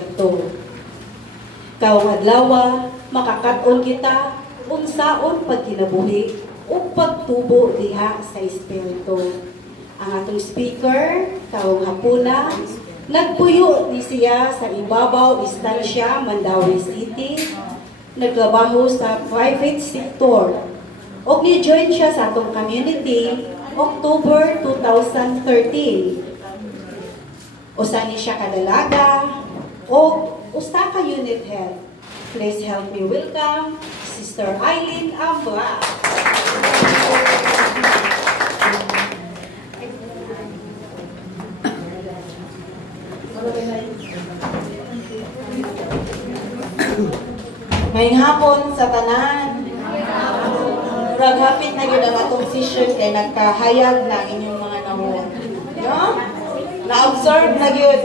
espiritu. Kawong adlaw makakat-on kita unsaon pagkinabuhi o pagtubo diha sa espiritu. Ang atong speaker kawong hapuna nagpuyo ni siya sa ibabaw istansya Mandawi City, nagtrabaho sa private sector o ni-join siya sa atong community October 2013. Usa ni siya kadalaga o usa ka unit head. Please help me welcome Sister Eileen Ambra. Ngayong hapon sa tanan. Murag hapit na yun ang atong session kay nagkahayag na inyong mga namo. No? Na-observe na yun.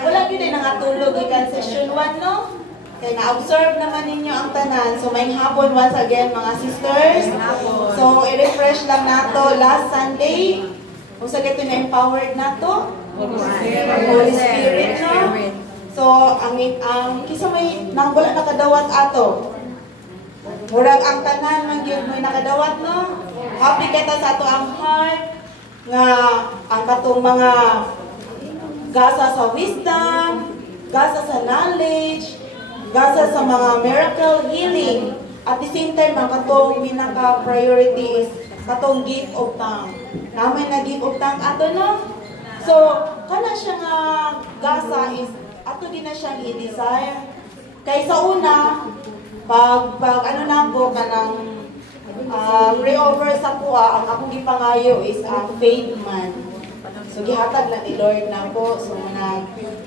Wala yun ay nangatulog ikan session 1, no? Kaya na-observe naman ninyo ang tanan. So, may hapon once again, mga sisters. So, i-refresh lang nato last Sunday. Kung sa gito na-empowered nato. Holy Spirit, no? So, ang kisa may wala nakadawat ato. Murag ang tanan man gyud may nakadawat, no? Happy kita sa ato ang heart nga ang katong mga gasa sa wisdom, gasa sa knowledge, gasa sa mga miracle healing. At the same time, ang katong pinaka-priority is katong gift of tongue. Namin na gift of tongue ato, no? So, kana siya nga gasa is ato din na siyang i-desire. Kaysa una, pag ano na po kanang pray over sa kuha, ang akong gipangayo is faith man. So gihatag na ni Lord na po. So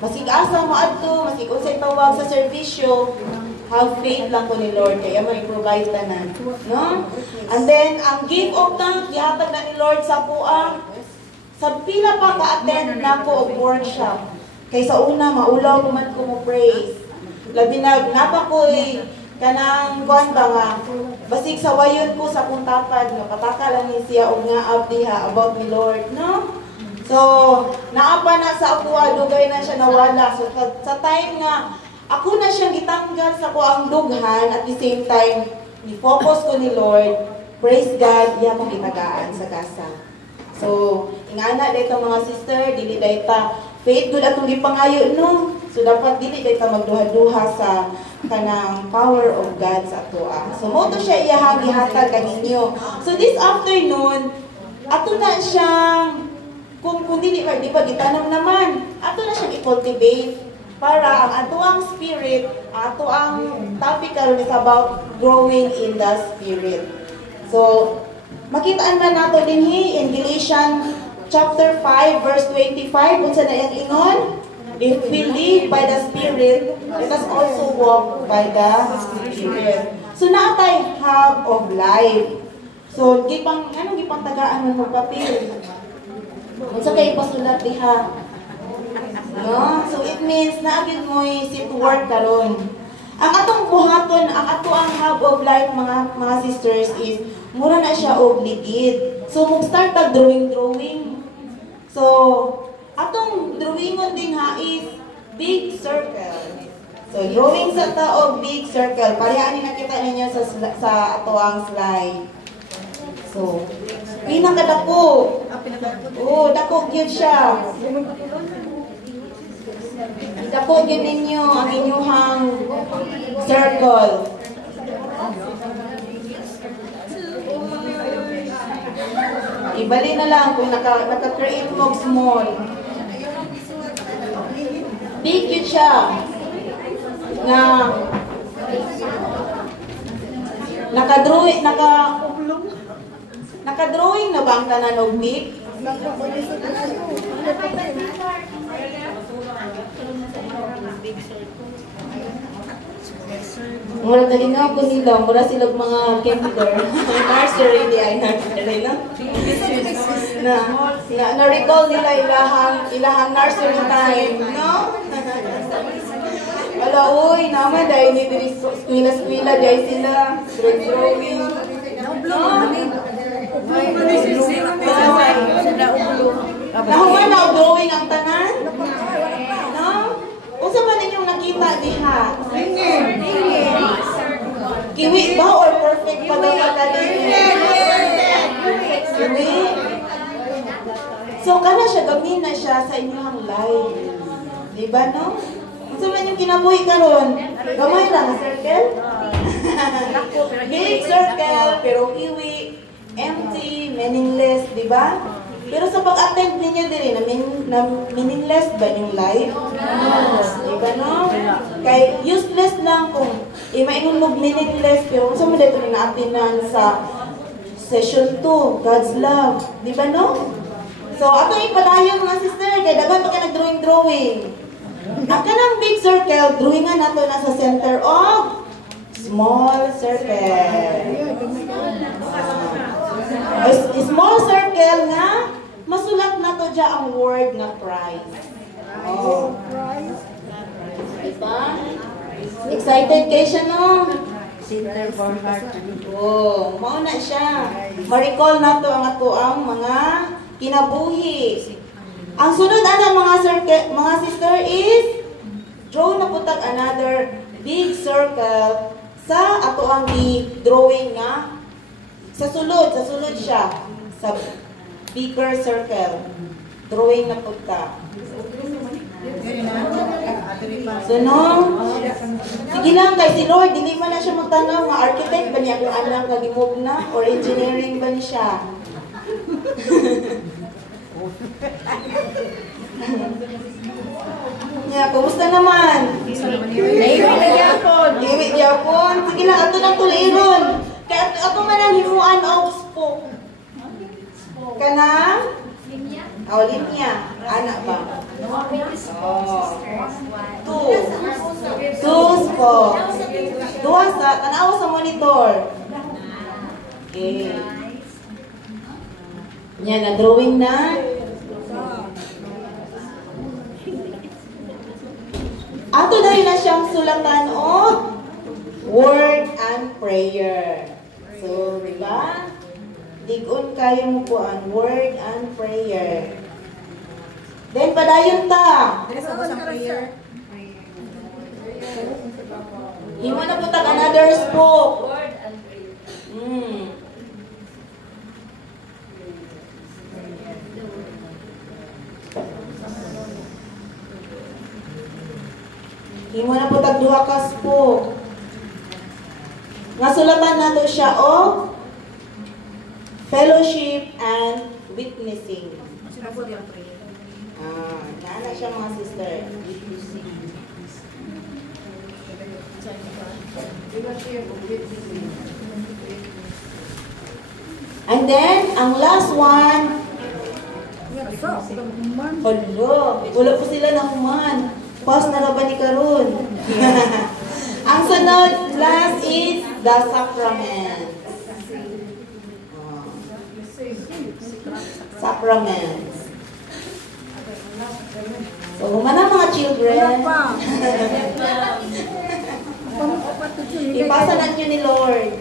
masig asa mo adto, masig unsay tawag sa serbisyo, have faith lang po ni Lord kaya mo i-provide tanan, no? And then ang gift of tongues gihatag na ni Lord sa kuha. Sa pila pa ka-attend na po og workshop. Kaysa una maulaw man ko mo praise. Labi na napakoy kanang kuan ba nga basig sa wayon ko sa kung tapad nga pataka lang ni siya og nga abdiha about ni Lord, no? So naapa na sa ako dugay na siya nawala. So sa time nga ako na siyang gitanggal sa ko ang dughan at the same time ni-focus ko ni Lord, praise God, iya ko gitagaan sa kasa. So ingana dito mga sister, dili dayta faith gud atong gipangayo, no? So dapat dili dayta magduha-duha sa kanang power of God sa atoa. So mo to siya iyahang gihatag kaninyo. So this afternoon, ato na siyang kung dili pa di pa gitanong naman, ato na siyang i-cultivate para ang ato ang spirit, ato ang topic karon is about growing in the spirit. So makitaan man nato dinhi in Galatians chapter 5 verse 25 unsa na yang ingon? If we live by the Spirit, let us also walk by the Spirit. So naatay hub of life. So anong gipang tagaan mo papel? Unsa kay pasulat diha? No? So it means na agad mo sit work karon. Ang atong buhaton, ang ato ang hub of life mga sisters is mura na siya og ligid. So mag-start tag drawing. So atong drawingon din ha is big circle. So drawing sa taog big circle. Pareha ni nakita ninyo sa ato ang slide. So pinakadako. Oh, dako gyud siya. Dako gyud ninyo ang inyong circle. Ibali na lang kung naka-create mo small. Big yun siya. Naka-drawing na ba ang tanan og big? Mura talingaw ko nila, mura silang mga kinder. Nursery di ay nursery, no? Na-recall nila ilahang nursery time, no? Wala, uy, naman dahil ni skwila-skwila dahil sila, drawing. No? Nahuman na drawing ang tanan? No? Unsa man ninyong diha? Kiwi ba or perfect pa daw katalin? Kiwi? So, kana siya, gamina siya sa inyong life. Diba, no? Kung man yung kinabuhi karon, gamay lang, circle? Big circle, pero kiwi, empty, meaningless, diba? Pero sa pag-attend ninyo din, na meaningless ba yung life? Diba, no? Kay useless lang kung maingon mo meaningless, pero kung sa mo dito na-attendan sa session 2, God's love. Diba, no? So, ato ipadayon mga sister, kaya dapat ka nag-drawing. Ang kanang big circle, drawingan nato na sa center of small circle. Small circle nga, masulat na to dyan ang word na prize. Oh. Diba? Excited kayo siya, no? Oh, mauna siya. Ma-recall na to ang ato ang mga kinabuhi. Ang sunod ana mga sister is draw na putag another big circle sa ato ang drawing nga sa sulod siya sa bigger circle. Drawing na putag. So no, sige lang kay si Lord, hindi man na siya magtanaw nga architect ba niya kung anak nag-move na or engineering ba ni siya. Yeah, kumusta naman? Iwit yapon. Sige lang, ato nang tuliron. Kaya ato man ang himuan of spoke. Kana? Oh, linya. Anak ba? Oh. Two spoke. Duha sa, tanawa sa monitor. Okay. Yan, na-drawing na. Ato dahil na siyang sulatan o word and prayer. So, diba? Digon kayo mo po ang word and prayer. Then, padayon ta. Himo na po tag another spoke. Himo na po tagduha ka spoke. Nasulatan nato siya o fellowship and witnessing. Naana siya mga sister. And then, ang last one, wala po sila na human. Pas na ba ni Karun? Ang sunod, last is the sacraments. Sacraments. So, humana mga children. Ipasa na nyo ni Lord.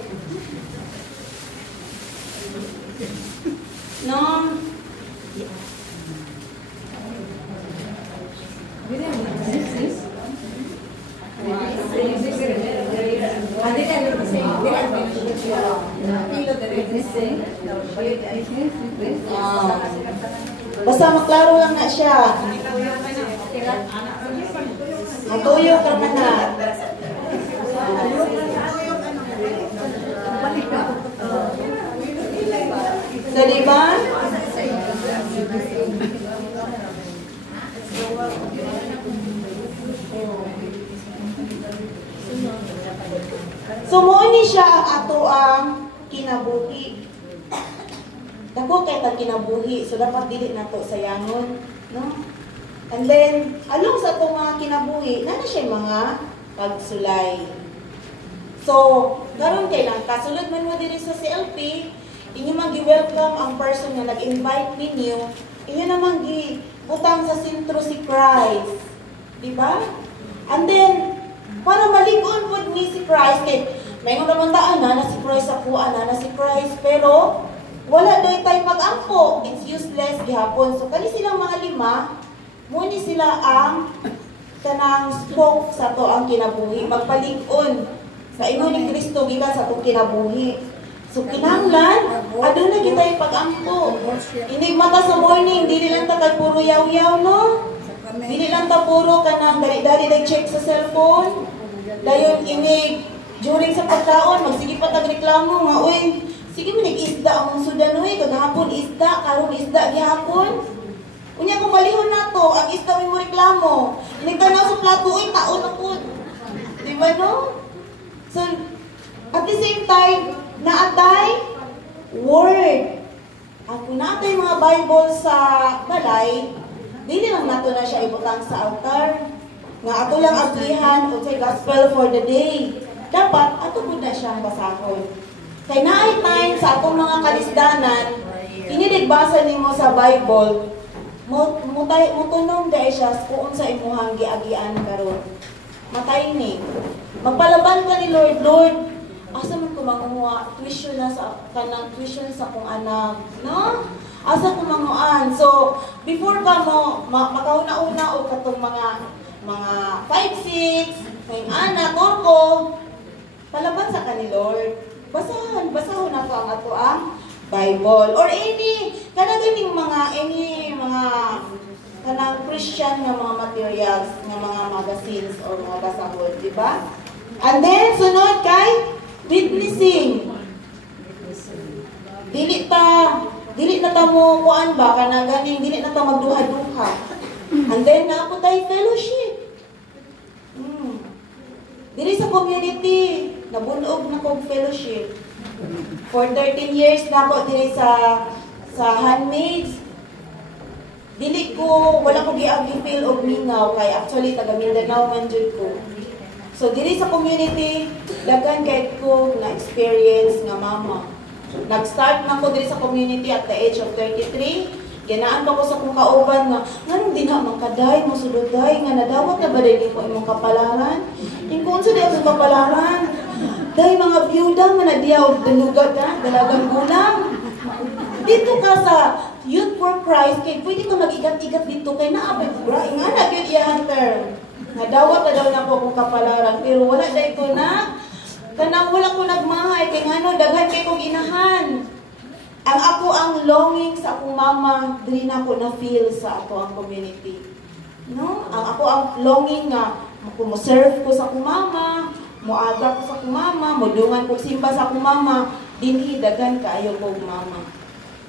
No? Basta maklaro lang na siya. Matuyo ka na na. So, diba? So, mooni siya ang ato ang kinabuhi. Dako kay tag kinabuhi, so dapat dili nato sayangon, no? And then, along sa itong mga kinabuhi, nana siya mga pagsulay. So, karon kay lang, kasulod man mo diri sa CLP, inyo man gi-welcome ang person na nag-invite ninyo, inyo naman gi-butang sa sentro si Christ. Diba? And then, para malig-on po ni si Christ, kay may naman taan na si Christ sa kuan na si Christ, pero wala doy tayo mag-ampo. It's useless gihapon. So, kani silang mga lima, muni sila ang kanang spoke sa to ang kinabuhi, magpalig-on sa ingon ni Kristo gikan sa itong kinabuhi. So kinahanglan, aduna kita ipag-ampo. Inig mata sa morning, dili lang ta kay puro yaw-yaw, no? Dili lang ta puro kanang dali-dali nag-check sa cellphone. Dayon inig during sa pagkaon, magsige pa tag reklamo nga, uy, sige man nag-isda among sudan, uy, kagahapon isda, karon isda gihapon. Unya kung balihon na to, ang isda mo reklamo. Inig tanaw sa plato, uy, taon na po. Di ba, no? So, at the same time, naatay word. At kung naatay mga Bible sa balay, dili lang nato na siya ibutang sa altar. Nga ato lang aglihan o say gospel for the day. Dapat ato po na siyang basahon. Kay naay time sa atong mga kalisdanan, inidigbasa nimo sa Bible, mutunong dahil siya kung sa imuhang giagian karon. Matay ni. Magpalaban ka ni Lord, Lord, asa man ko manguha tuition na sa kanang tuition sa kong anak, no? Asa ko manguan. So, before ka mo makauna-una o katong mga 5, 6, may anak, turko, palaban sa ka ni Lord. Basahon na to ang ato ang Bible or any mga kanang Christian nga mga materials, nga mga magazines or mga basahon, di ba? And then sunod kay witnessing. Dili na ta mo kuan ba kana ganing dili na ta magduha-duha. And then na po tayo fellowship. Dili sa community, nabunog na kog fellowship. For 13 years na ako diri sa handmaids. Wala ko gi-feel og mingaw kay actually taga Mindanao man jud ko. So diri sa community, daghan kay ko na experience nga mama. Nag-start man ko diri sa community at the age of 33. Ganaan pa ko sa kong kauban nga, nganong di na mangkaday, masududay, nga nadawat na ba dahil ko imong kapalaran? Kung sa diya sa kapalaran, dahil mga byuda, manadiyaw, dalugat na, dalagang gulang. Dito ka sa Youth for Christ, kaya pwede ka mag-igat-igat dito, kaya naabay ko, nga na, yun iyahan term. Nadawat na daw na po akong kapalaran, pero wala dahil ko na, kanang wala ko nagmahay, kaya nga no, daghan kayo kong inahan. Ang ako ang longing sa akong mama, dili na ako na-feel sa ako ang community. No? Ang ako ang longing nga, mo-serve ko sa akong mama, moaga ko sa akong mama, modungan ko simba sa akong mama, dinhi daghan kaayo kong mama.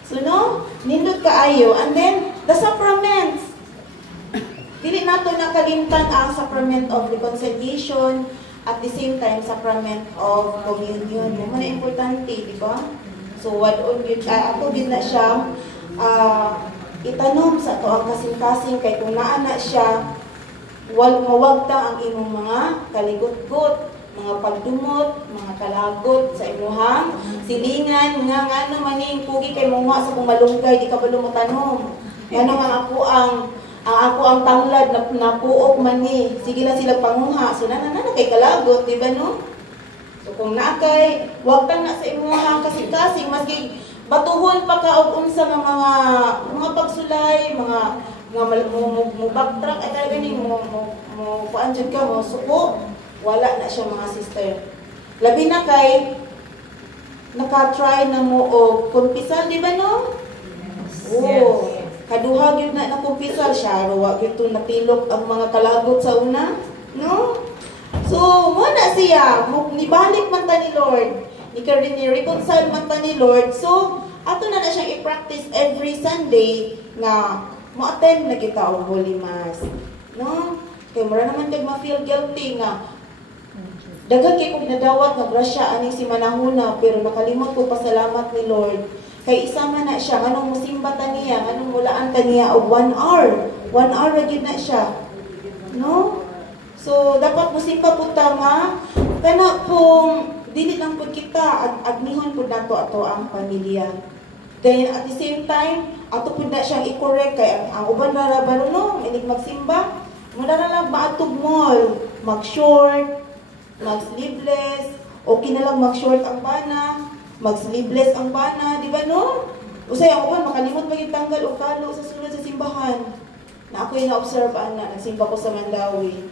So no, nindot kaayo. And then, the sacraments. Dili nato nakalimtan ang sacrament of reconciliation, at the same time, sacrament of communion. Mo na importante, di ba? So, wadon yun, ako din na siya itanom sa to ang kasing-kasing kay kung naa na siya, mawagta ang imong mga kaligot-got, mga pagdumot, mga kalagot sa imuhang silingan, nga ano maning pugi kay munga sa kung malunggay, di ka ba lumutanom. Ano nga ako ang tanglad na napuok man ni, sige na sila panguha, so na kay kalagot, di ba no? So kung nakay, wag kang na sa imuhang kasing-kasing, maski batuhon pa ka og unsa ng mga pagsulay, mga mo backtrack ay talaga ning mo kuan jud ka mo suko, wala na siya mga sister. Labi na kay naka-try na mo og kumpisal, di ba no? Oh, kaduha gyud na kumpisal siya, wa gyud to natilok ang mga kalagot sa una, no? So, muna siya, nibalik man ta ni Lord, ni-reconcile man ta ni Lord. So, ato na siyang i-practice every Sunday nga mo-attend na kita o Holy Mass. No? Kaya mura naman kag ma-feel guilty nga daghan kay kong nadawat nga grasya ani si manahuna, pero nakalimot ko pasalamat ni Lord. Kay isa man na siya, nganong musimba ta niya, nganong mulaan ta niya og 1 hour. 1 hour ra gyud na siya. No? So, dapat musimba po nga, kana pong dili lang po kita, agnihon po nato ato ang pamilya. Then, at the same time, ato po na siyang i-correct, kaya ang uban na baruno, inig magsimba, muna na lang maatog mall, mag-short, mag-sleeveless, okay na lang mag-short ang bana, mag-sleeveless ang bana, di ba no? Usay, ang uban, makalimot maging tanggal o kalo sa sulod sa simbahan. na ako'y na-observe ana, nagsimba ko sa Mandawi.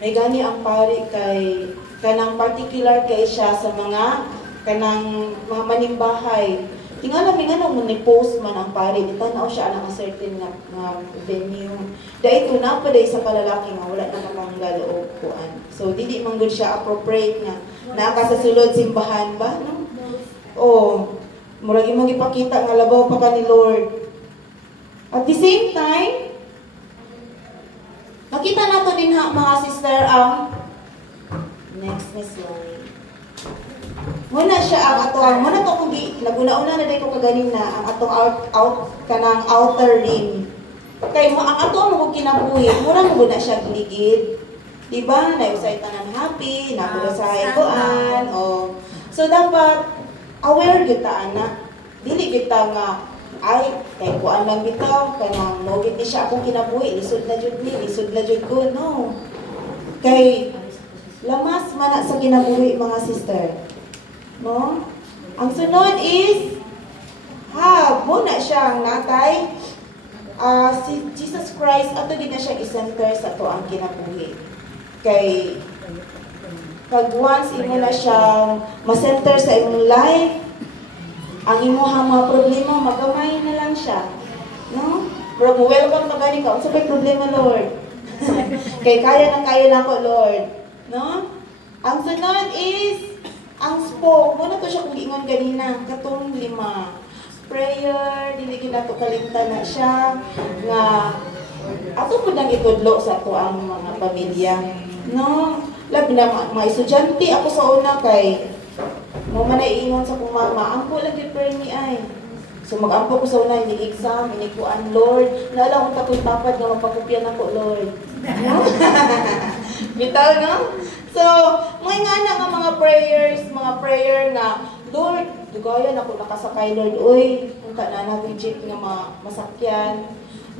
May gani ang pari kay kanang particular kay siya sa mga kanang mga manimbahay. Tingala mi nga nung ni-post man ang pari, ditanaw siya ang certain nga venue. Dahil ito na pa sa kalalaki nga wala na matanggal o kuan. So dili man gud siya appropriate nga naka sa sulod simbahan ba no? Oh, murag imong ipakita nga labaw pa ka ni Lord. At the same time, nakita nato din ha mga sister ang next slide. Muna siya ang atong muna to kung naguna-una na dai ko kaganina ang atong out kanang outer rim. Kay mo ang ato mo kinabuhi, mura mo na siya ligid. Di ba? Na-excite tanan happy, nabugasahay koan o. So dapat aware gyud ta ana. Dili kita nga ay kay kuan lang bitaw kanang no gid siya akong kinabuhi, lisod na jud ko no. Kay lamas man sa kinabuhi mga sister. No? Ang sunod is muna siyang natay si Jesus Christ ato din na siya i-center sa to ang kinabuhi. Kay pag once imo na siyang ma-center sa imong life, ang imong mga problema magamay na lang siya. No? Pero welcome na gani ka, unsa may problema Lord? Kay kaya na ko Lord. No? Ang sunod is ang spoke, muna to siya kung ingon ganina, katong 5. Prayer, dili gid nato kalimtan na siya nga ato pud nang itudlo sa ato ang mga pamilya. No? Labi na mga estudyante ako sa una kay mo man ay ingon sa kong mama, ampo lang gyud prayer ni ay. So mag-ampo ko sa una ini exam, ini kuan Lord, naala ko takoy tapad nga mapakopya nako Lord. No? Bitaw no? So, mga nga mga prayer nga, Lord, dugaya na ko nakasakay, Lord, uy, kung kanana jeep nga masakyan,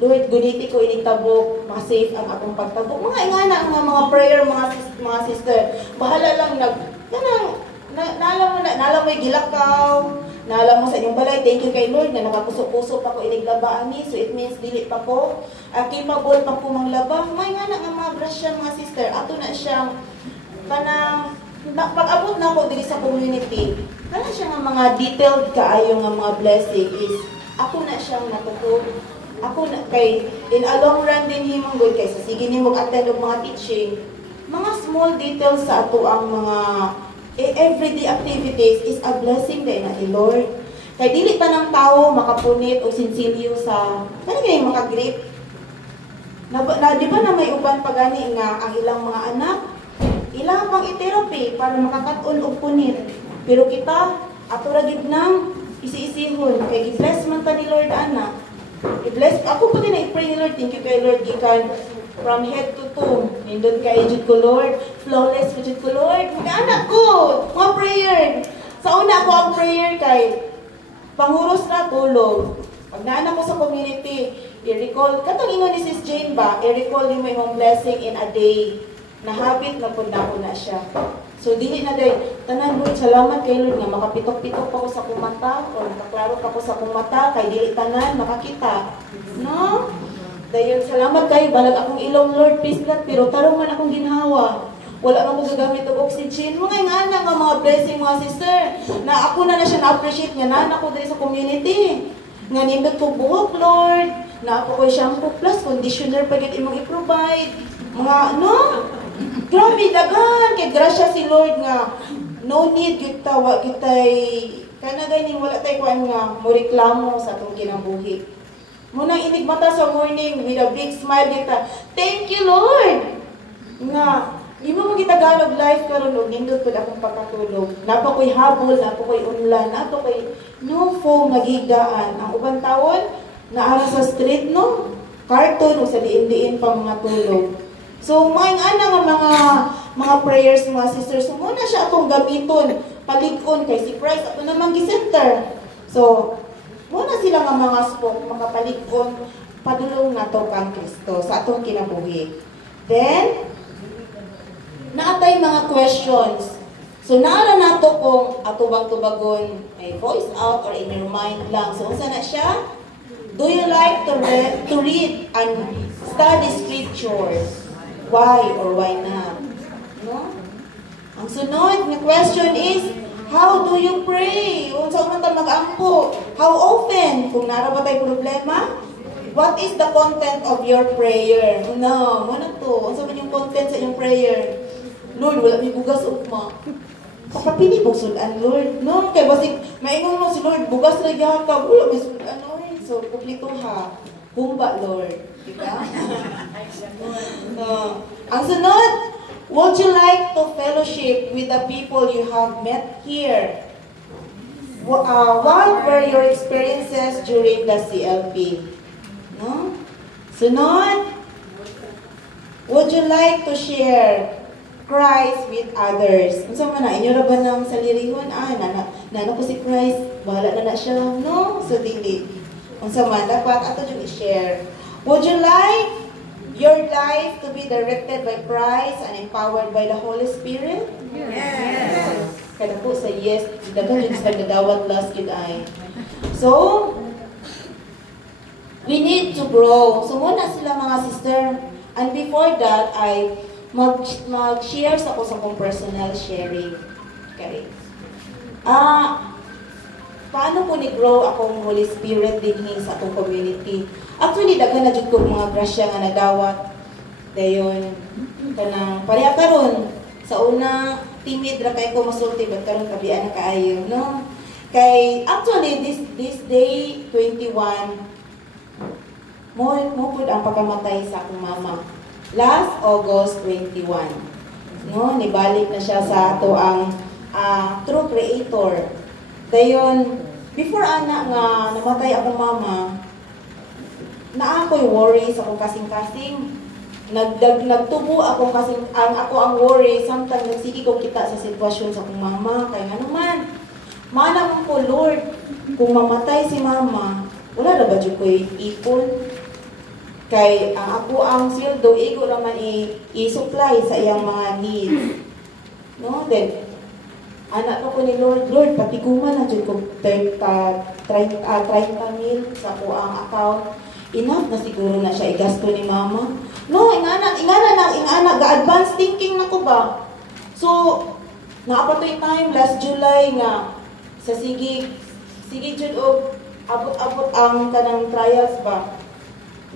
Lord, guniti ko initabok, ma-safe ang akong pagtabok. Mga nga mga prayer, mga sister, bahala lang, naalam mo gilakaw, naalam mo sa inyong balay, thank you kay Lord, na nakakusok-kusok ako iniglabaan ni, so it means dili pa ko, capable pa ko manglaba. Mga nga mga grasya, mga sister, ato na siyang, kanang pag-abot na ko diri sa community, kanang siya nga mga detailed kaayo nga mga blessing is ako na siyang natutup. Ako na kay in a long run din himong good kay sa sige nimo attend og mga teaching. Mga small details sa ato ang mga everyday activities is a blessing din na ni Lord. Kay dili pa ng tao makapunit o sinsilyo sa kanang kay makagrip. Di ba na may uban pagani nga ang ilang mga anak ilang pang i-therapy para makakaton og punit. Pero kita, ato ra gid nang isi-isihon. Kay i-bless man ta ni Lord ana. I-bless, ako pa din i-pray ni Lord. Thank you kay Lord. Gikan from head to toe. Nindot kay jud ko Lord. Flawless jud ko Lord. Mga anak ko, mga prayer. Sa una ko ang prayer kay panghuros na tulog. Pag naanak ko sa community, i-recall, katong ingon ni Sis Jane ba, i-recall yung imong blessing in a day. Nahabit na po na siya. So, dili na day, tanan Lord, salamat kay Lord nga makapitok-pitok pa ko sa kumata o nakaklaro pa ko sa kumata kay dili tanan makakita. No? Dayon, salamat kay balag akong ilong Lord, peace God, pero tarong man akong ginhawa. Wala na mo gagamit og oxygen. Mga nga mga blessing mga sister na ako na siya na-appreciate nga na ako diri sa community. Nga nindot ko buhok Lord, na ako ko'y shampoo plus conditioner pa gid imong i-provide. Mga no? Grabe dagan kay grasya si Lord nga no need kita wa kitay kana gani wala tay kuan nga mo reklamo sa atong kinabuhi. Mo nang inig mata sa morning with a big smile kita. Thank you Lord. Nga imo mo gitagalog life karon og nindot pud akong pagkatulog. Napa ko'y habol, napa ko'y unlan, napa ko'y no phone nagigaan. Ang uban taon naara sa street no carton o sa diin-diin pa mga tulog. So, nga mga prayers, mga sisters, so muna siya atong gamiton, palig-on kay si Christ, ato namang gi-center. So, muna sila nga mga spoke, makapalig-on, padulong na to kang Kristo sa atong kinabuhi. Then, naatay mga questions. So, naara na to kung atubag-tubagon, may voice out or in your mind lang. So, unsa na siya? Do you like to read and study scriptures. Why or why not? No? Ang sunod na question is, how do you pray? Unsa man ta mag-ampo? How often? Kung nara ba tay problema? What is the content of your prayer? No, ano to? Unsa man yung content sa iyong prayer? Lord, wala may bugas ugma. Kapapili po sudan, Lord. No, kay basig maingon mo si Lord, bugas ra gyaka, wala may sudan oy. So kumplito ha. Humba, Lord. Diba? No. Ang sunod, would you like to fellowship with the people you have met here? What were your experiences during the CLP? No? Sunod, would you like to share Christ with others? Unsa man na inyo ra ba nang salirihon? Nana ko si Christ, bahala na siya. No, so dili. Unsa man dapat ato jud i-share. Would you like your life to be directed by Christ and empowered by the Holy Spirit? Yes. Kada po sa yes, dagan jud sa gadawat last gid ay. So, we need to grow. So muna sila mga sister. And before that, I mag-share sa ko sa kong personal sharing. Okay. Paano po ni-grow akong Holy Spirit din sa akong community? Actually, daghan na jud ko mga grasya nga nadawat. Dayon, kanang pareha karon sa una, timid ra kay ko masulti, but karon kabian na kaayo, no? Kay, actually, this day, 21, mo pud ang pagkamatay sa akong mama. Last August 21. No, nibalik na siya sa ato ang true creator. Dayon, before ana nga namatay akong mama, na ako'y worry sa akong kasing-kasing. Nagtubo akong kasing ang worry, sometimes nagsige ko kita sa sitwasyon sa akong mama, kay nga naman. Manang ko, Lord, kung mamatay si mama, wala na ba dyan ko'y ipon? Kay ang ako ang sildo, igo naman i-supply sa iyang mga needs. No? Then, anak ko ni Lord, pati kuman na dyan ko 30 mil sa ko ang account. Enough na siguro na siya igasto ni mama. No, ingana, ga-advance thinking na ko ba? So, naapatoy time, last July nga, sa sige jud og abot-abot ang kanang trials ba?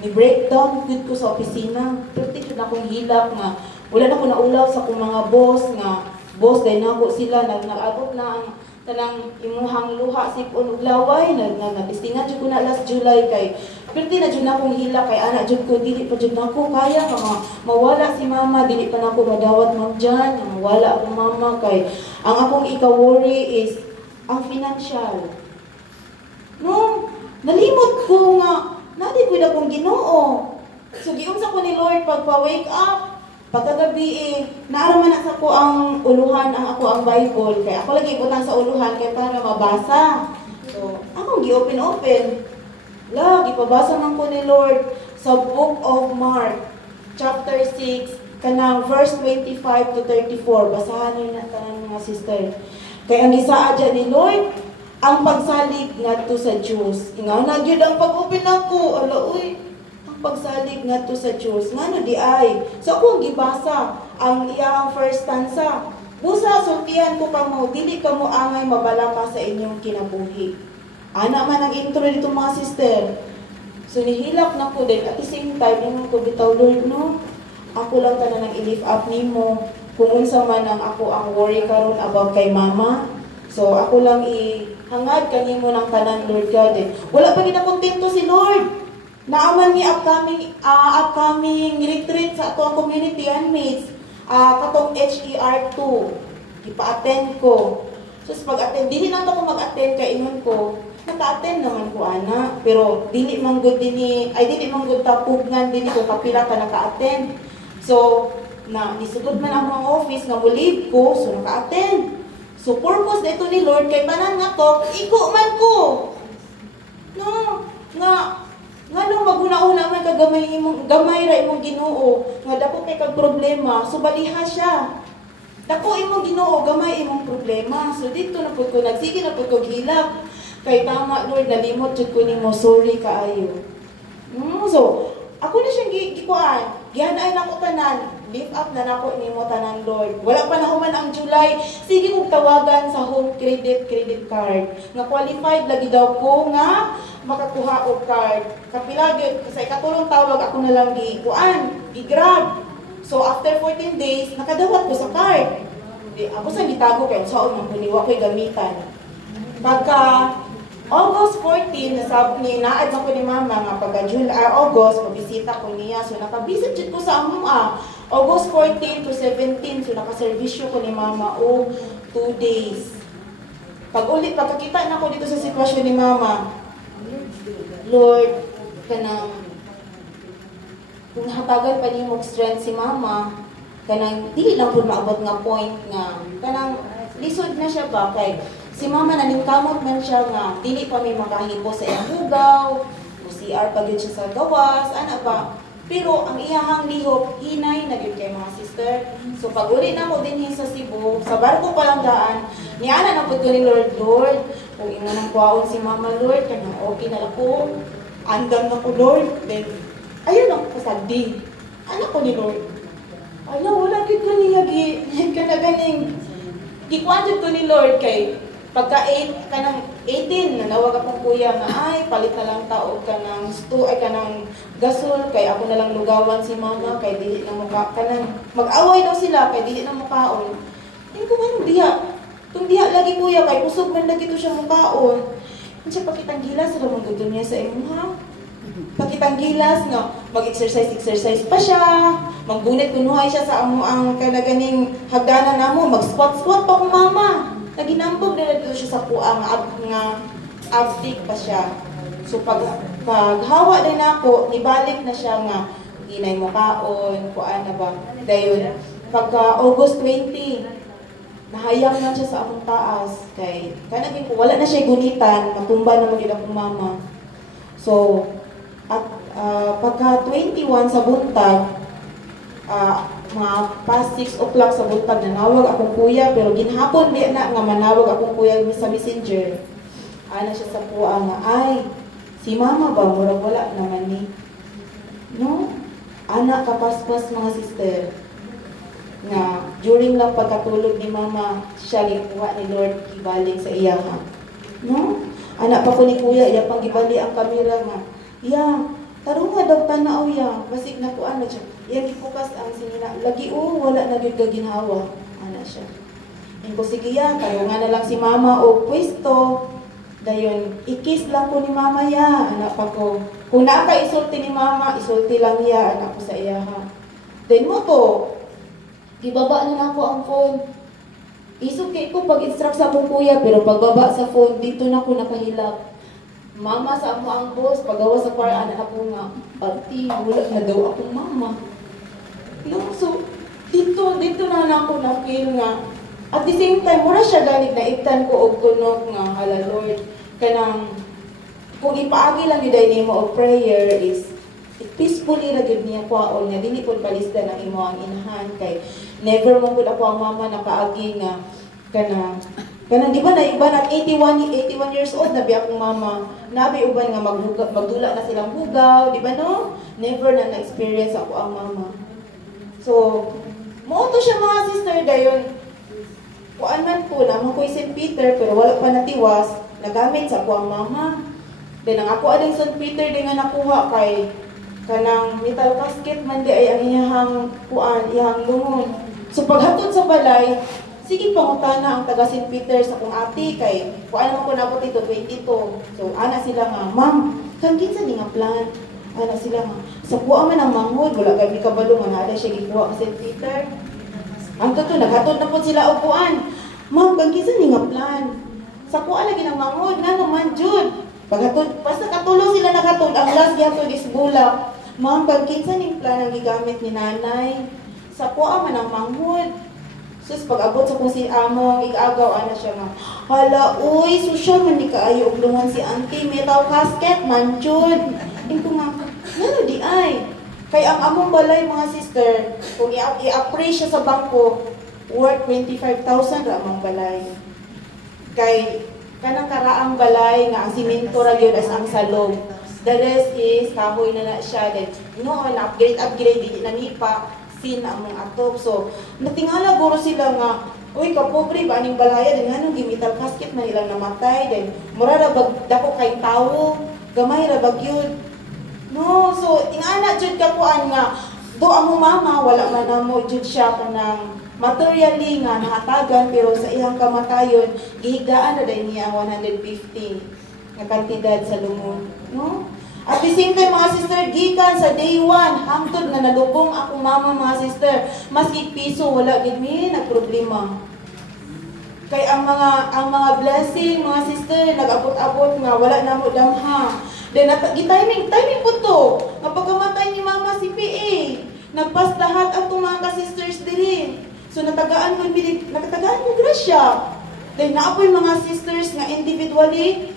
Ni breakdown good ko sa opisina. Pero jud akong hilak nga wala na ko naulaw sa akong mga boss nga boss dahil nako sila nag-abot na ang tanang imuhang luha sipon ug laway natistingan jud ko na last July kay pero na jud akong hilak kay anak jud ko dili pa jud nako kaya nga mawala si mama dili pa nako madawat man diyan mawala akong mama kay ang akong ika-worry is ang financial. No, nalimot ko nga nadi ko na kong Ginoo. So giunsa ko ni Lord pagpa-wake up, pagkagabi naaraman na sa ko ang uluhan ang ako ang Bible kay ako lagi butang sa uluhan kay para mabasa. So akong gi-open. Lagi pabasa man ko ni Lord sa Book of Mark, chapter 6, kanang verse 25 to 34. Basahan niyo na tanan mga sister. Kay ang isaa dyan ni Lord, ang pagsalig ngadto sa Diyos. Ingana gyud ang pag-open ako. Ala uy, ang pagsalig ngadto sa Diyos. Ngano di ay. So ako gibasa ang iyang first stanza. Busa sultihan ko kamo, dili kamo angay mabalaka sa inyong kinabuhi. Ana man ang intro dito mga sister. So nihilak na ko din at the same time nung ko bitaw Lord no. Ako lang tanan nang i-lift up nimo. Kung unsa man ang ako ang worry karon about kay mama. So ako lang hangad kanimo ng tanan Lord God. Wala pa gid kontento si Lord. Naaman ni upcoming retreat sa ato ang community and mates. Katong HER2. Ipa-attend ko. So pag-attend, dili lang ako mag-attend kay ingon ko. Naka-attend naman ko ana, pero dili man gud dili man gud tapugnan dili ko kapila ka naka-attend. So nisugod man ang mga office nga mo leave ko, so naka-attend. So purpose dito ni Lord kay tanan nga to, iko man ko. No, nga nung maguna-una man gamay ra imong Ginoo, nga dako kay kag problema, so baliha siya. Dako imong Ginoo, gamay imong problema. So dito na pud ko nagsige na pud ko hilak. Kay tama Lord, nalimot jud ko nimo, sorry kaayo. So ako na siyang gikuan. Gihanay na ko tanan. Lift up na nako nimo tanan, Lord. Wala pa na human ang July. Sige kong tawagan sa home credit card. Nga qualified lagi daw ko nga makakuha og card. Kapila gyud sa ikatulong tawag ako na lang gi-grab. So after 14 days nakadawat ko sa card. Di ako sa gitago kay saon man kuniwa ko'y gamitan. Pagka August 14, nasab ni naad man ko ni mama nga pagka August mabisita ko niya. So nakabisit jud ko sa among August 14 to 17, so nakaservisyo ko ni mama o 2 days. Pag-ulit, pagkakita na ko dito sa sitwasyon ni mama, Lord, kanang kung hatagan pa niyo strength si mama, kanang di lang po maabot nga point nga, kanang lisod na siya ba, kay si mama naningkamot man siya nga, dili pa may makahipo sa iyang hugaw, o CR pa yun siya sa gawas, ana ba? Pero ang iyahang lihok, hinay na yun kay mga sister. So pag uli na ko din sa Cebu, sa barko pa lang daan, niana na po ni Lord, kung ina nang kuwaon si Mama Lord, kanang okay na lang po, andam na ko Lord, then ayun ang pasagdi. Anak ko ni Lord. Wala gid kaniya ganing. Gikuan to ni Lord kay pagka 18 nanawag akong kuya nga ay palit na lang tao kanang kanang gasol kay ako na lang lugawan si mama kay dili na muka kanang mag-away daw sila kay dili na mukaon. Hindi ko man diha. Tung diha lagi kuya kay kusog man lagi to siya mukaon. Unsa pakitang gilas ra man gud niya sa imuha. Pakitang gilas no, mag-exercise pa siya, maggunit kunuhay siya sa amo ang kanaganing hagdanan namo, mag-squat pa ko mama. Naginambog na dito siya sa kuang nga abdik pa siya. So paghawa din ako, nibalik na siya nga inay mo kaon, kuan na ba. Dayon pagka August 20, nahayang na siya sa akong taas kay kanagin ko wala na siya gunitan, matumba na magid akong mama. So at pagka 21 sa buntag, mga past 6 o'clock sa buntag nanawag akong kuya pero ginhapon di na nga manawag akong kuya sa messenger. Ana siya sa kuha nga ay si mama ba murag wala naman ni. No? Anak kapaspas mga sister. Nga during lang pagkatulog ni mama siya gikuha ni Lord ibalik sa iya ha. No? Anak pa ko ni kuya iya pang gibali ang kamera nga. Tarong nga daw tanaw ya, basig na ko ano siya. Iya gipukas ang sinina. Lagi wala na gyud ginhawa. Ana siya. Ingko sige ya, kayo nga na lang si mama o pwesto. Dayon, ikis lang ko ni mama ya, anak pa ko. Kung naka isulti ni mama, isulti lang ya, anak ko sa iya ha. Then mo to, ibaba na nako ang phone. Isukay ko pag-instruct sa akong kuya, pero pagbaba sa phone, dito na ko nakahilap. Mama sa ako ang boss, pagawa sa paraan na ako nga, pati wala na daw akong mama. No, so, dito na ako na-feel nga. At the same time, mura siya ganig na itan ko og kunok nga, hala Lord, kanang, kung ipaagi lang yung nimo of prayer is, peacefully na gud niya kwaon nga, dili po palista ng imo ang inahan, kay never mo po ako ang mama nakaagi nga, kanang, di ba na iba na 81 years old na biya akong mama. Nabi uban nga magdula na silang hugaw, di ba no? Never na na-experience ako ang mama. So, mo to siya mga sister dayon. Kuan man po na ko St. Peter pero wala pa natiwas, nagamit sa ako ang mama. Then ang ako ading St. Peter din nga nakuha kay kanang metal casket man di ay ang iyang kuan, iyang lungon. So paghatod sa balay, sige pangutana ang taga St. Peter sa kong ate kay kuan naman ko nabot dito 22. So ana sila nga, ma'am, kan kinsa ni nga plan? Ana sila nga, sa kuha man ang manghod, wala kay kabalo nga na siya gikuha sa St. Peter. Ang totoo naghatod na po sila og kuan. Ma'am, kan kinsa ni nga plan? Sa kuha lagi ng manghod, nga naman jud. Paghatod, basta katulong sila naghatod, ang last gihatod is bulak. Ma'am, kan kinsa ning plan ang gigamit ni nanay? Sa kuha man ang manghod. Sus, pag-abot sa kung si among ig-agaw, ana siya nga, hala, uy, susya, man di kaayo uglungan si auntie, metal casket, man, jud. Hindi ko nga, ano di ay? Kaya ang among balay, mga sister, kung i-appraise siya sa bangko, worth 25,000 ra among balay. Kay, kanang karaang balay, nga ang simento ra yun as ang salog. The rest is kahoy na siya. Then, na-upgrade, di na nipa, sin ang mga atop. So, natingala guro sila nga, uy, kapobre ba aning balaya? Then, anong gimital casket na ilang namatay? Then, mura rabag dako kay tao, gamay rabag yun. No, so, ingana jud kakuan nga, do amo mama, wala man na mo jud siya kanang materially nga nahatagan, pero sa iyang kamatayon, gihigdaan na din niya ang 150 nga kantidad sa lumon. No? At the same time, mga sister, gikan sa day 1, hangtod na nalubong ako mama, mga sister, maski piso, wala gid mi nagproblema. Kay ang mga blessing, mga sister, nag-abot-abot nga, wala na mo damha. Then, timing po to. Nga pagkamatay ni mama si PA, nagpas lahat ang mga ka-sisters diri. So, nakatagaan ko grasya. Then, naapoy mga sisters nga individually,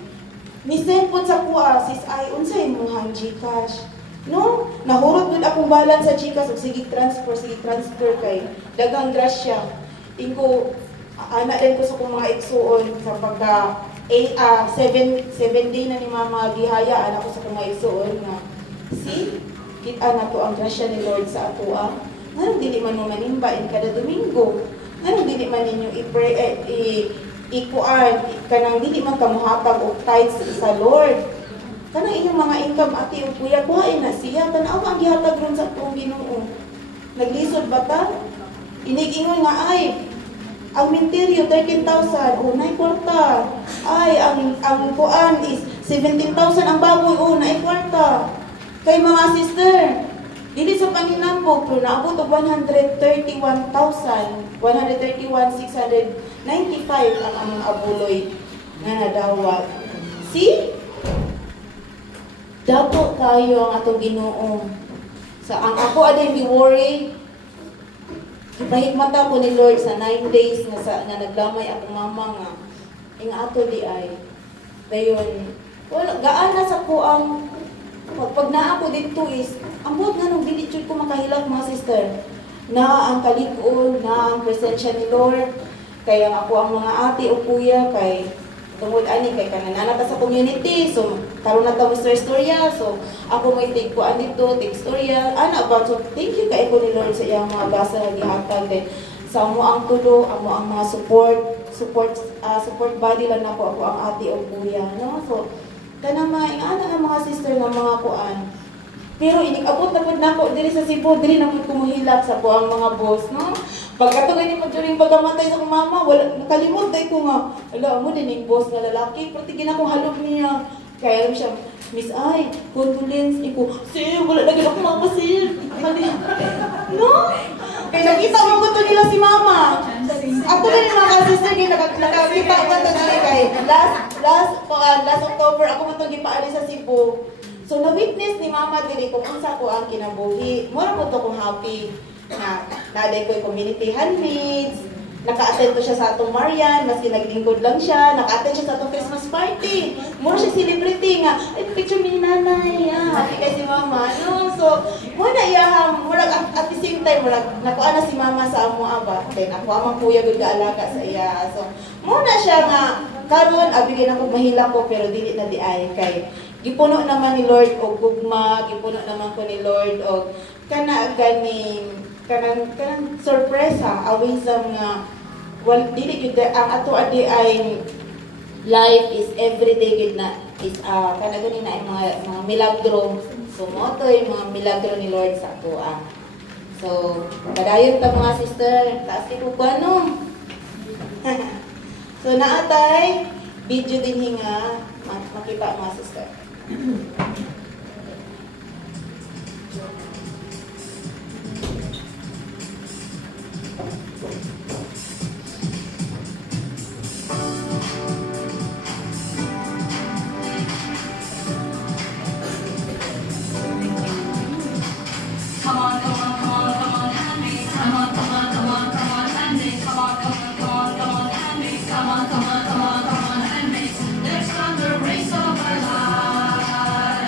ni-send po sa kuha, sis ay, unsay mong Gcash. No? Nahurot doon akong balance sa Gcash, sige transfer kay dagang grasya. Tingko, anak din ko sa kong mga igsuon sa pagka 7 day na ni mama bihaya, anak ko sa kong mga igsuon nga, see, kita na to ang grasya ni Lord sa ato. Anong dili man mo manimba in kada Domingo? Anong dili man ninyo ikuan, kanang dili man kamuhatag og tithes sa Lord? Kanang inyong mga income ati o kuya, kuhain na siya. Tanaw ang gihatag ron sa atong Ginoo. Naglisod ba ta? Inig-ingon nga ay, ang minteryo 13,000, o naay kwarta. Ay, ang kuan is 17,000 ang baboy, o naay kwarta. Kay mga sister, dili sa paninambog, pero naabot og 131,695 ang among abuloy nga nadawat. See? Dapo kayo ang atong Ginoo. Sa ang ako aday worry, ipahigmata ko ni Lord sa 9 days nga naglamay akong mama nga ato di ay dayon wala gaan na sa kuang pag naa ko dito is ambot nga nung dili jud ko makahilak mga sister na ang kalig-on na ang presensya ni Lord kaya ako ang mga ate o kuya kay tungod ani kay kanana ta sa community, so karon na ta Mr. Storya, so ako may take ko dito, take Storya, ana ba, so thank you kay ko ni Lord sa iyang mga basa nga gihatag din sa amo ang tulo, amo ang mga support body lang ako ang ate o kuya, no? So kanang mga mga sister nga mga kuan. Pero inig-abot na pud nako diri sa Cebu, diri na pud kumuhilak sa ko ang mga boss, no? Pagkato gani mo during pagkamatay sa kong mama, wala nakalimot day ko nga. Ala mo din yung boss nga lalaki, perti gina kong halog niya. Kaya siya, Miss Ay, condolence iko. Sir, wala na gid ako mama sir. No? Kaya nakita mo ko to nila si mama. Ako din mga sister gid nakakita ko to dili kay last October ako mo to gipaali sa Cebu. So na-witness ni mama diri kung unsa ko ang kinabuhi. Mura ko to kung happy na naday ko yung community handmaids, naka-attend ko siya sa atong Marian, maski naglingkod lang siya, naka-attend siya sa atong Christmas party. Mura siya celebrity nga, ay picture mi ni nanay, happy kay si mama, no? So, muna iyaham, mura at the same time, mura nakuha na si mama sa amo aba, then ako amang kuya gud alaga sa iya. So, muna siya nga, karon abigay na ko mahila ko, pero dili na di ay kay gipuno naman ni Lord og gugma, gipuno naman ko ni Lord og kana ganing kanang sorpresa awisam nga dili gyud ang ato adi ay life is everyday gyud na is kana gani na mga milagro, so mo to yung mga milagro ni Lord sa ato. So padayon ta mga sister, taas ko kuno. So naatay video din hinga makita mga sister. Come on, handmaids. Let's run the race of our lives.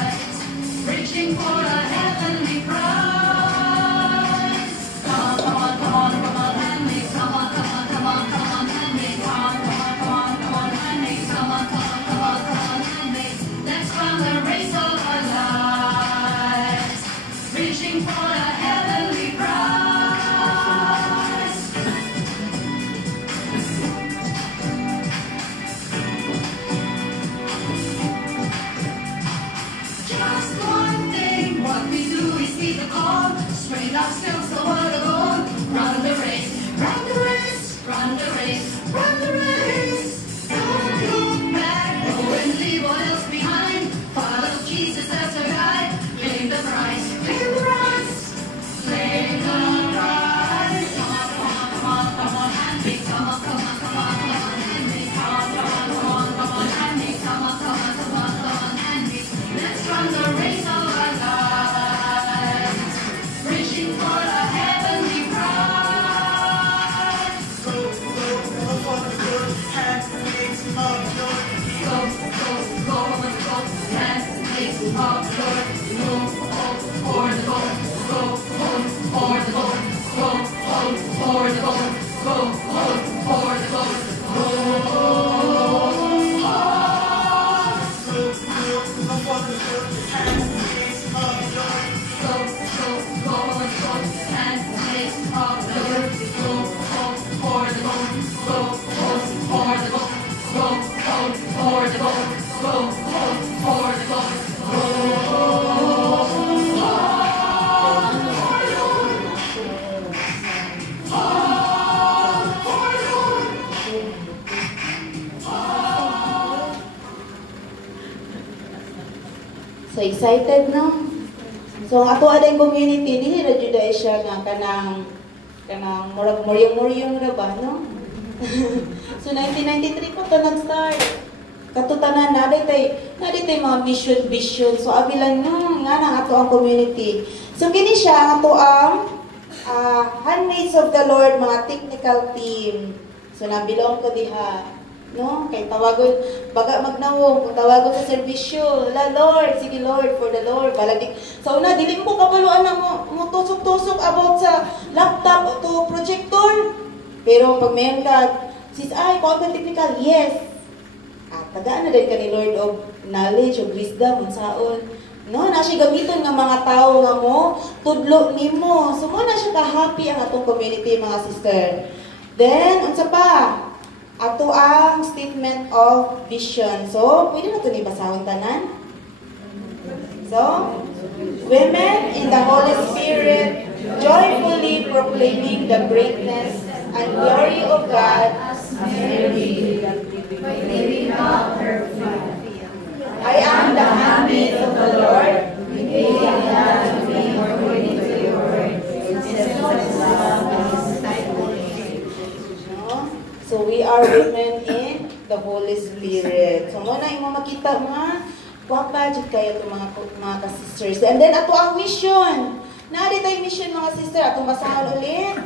So excited, no? So ang ato adang community dili ra jud ay siya nga kanang murag muryong ra ba, no? So 1993 po to nag-start. Katutanan naday tay mga vision. So abi lang no nga nang ato ang community. So kini siya ang ato ang Handmaids of the Lord, mga technical team. So nabilong ko diha. No, kay tawagon baga magnawong kung tawagon sa serbisyo, la Lord, sige Lord, for the Lord, balagig. Sa una dili mo kapaluan na mo tusok-tusok about sa laptop o to projector. Pero pag mayon ka, sis ay ko typical, yes. Tagaan na din ka ni Lord of knowledge of wisdom unsaon. No, na siya gamiton nga mga tao nga mo tudlo nimo. So mo na siya ka happy ang atong community mga sister. Then unsa pa? Ato ang statement of vision. So, pwede na ito ni basahon tanan. So, women in the Holy Spirit, joyfully proclaiming the greatness and glory of God as Mary, living out her faith. I am the handmaid of the Lord, may it done to me according to your word. So we are women in the Holy Spirit. So muna yung makita mga gwapa jud kayo itong mga ka-sisters. And then ato ang mission. Naari tayong mission mga sister. Atong basahan ulit.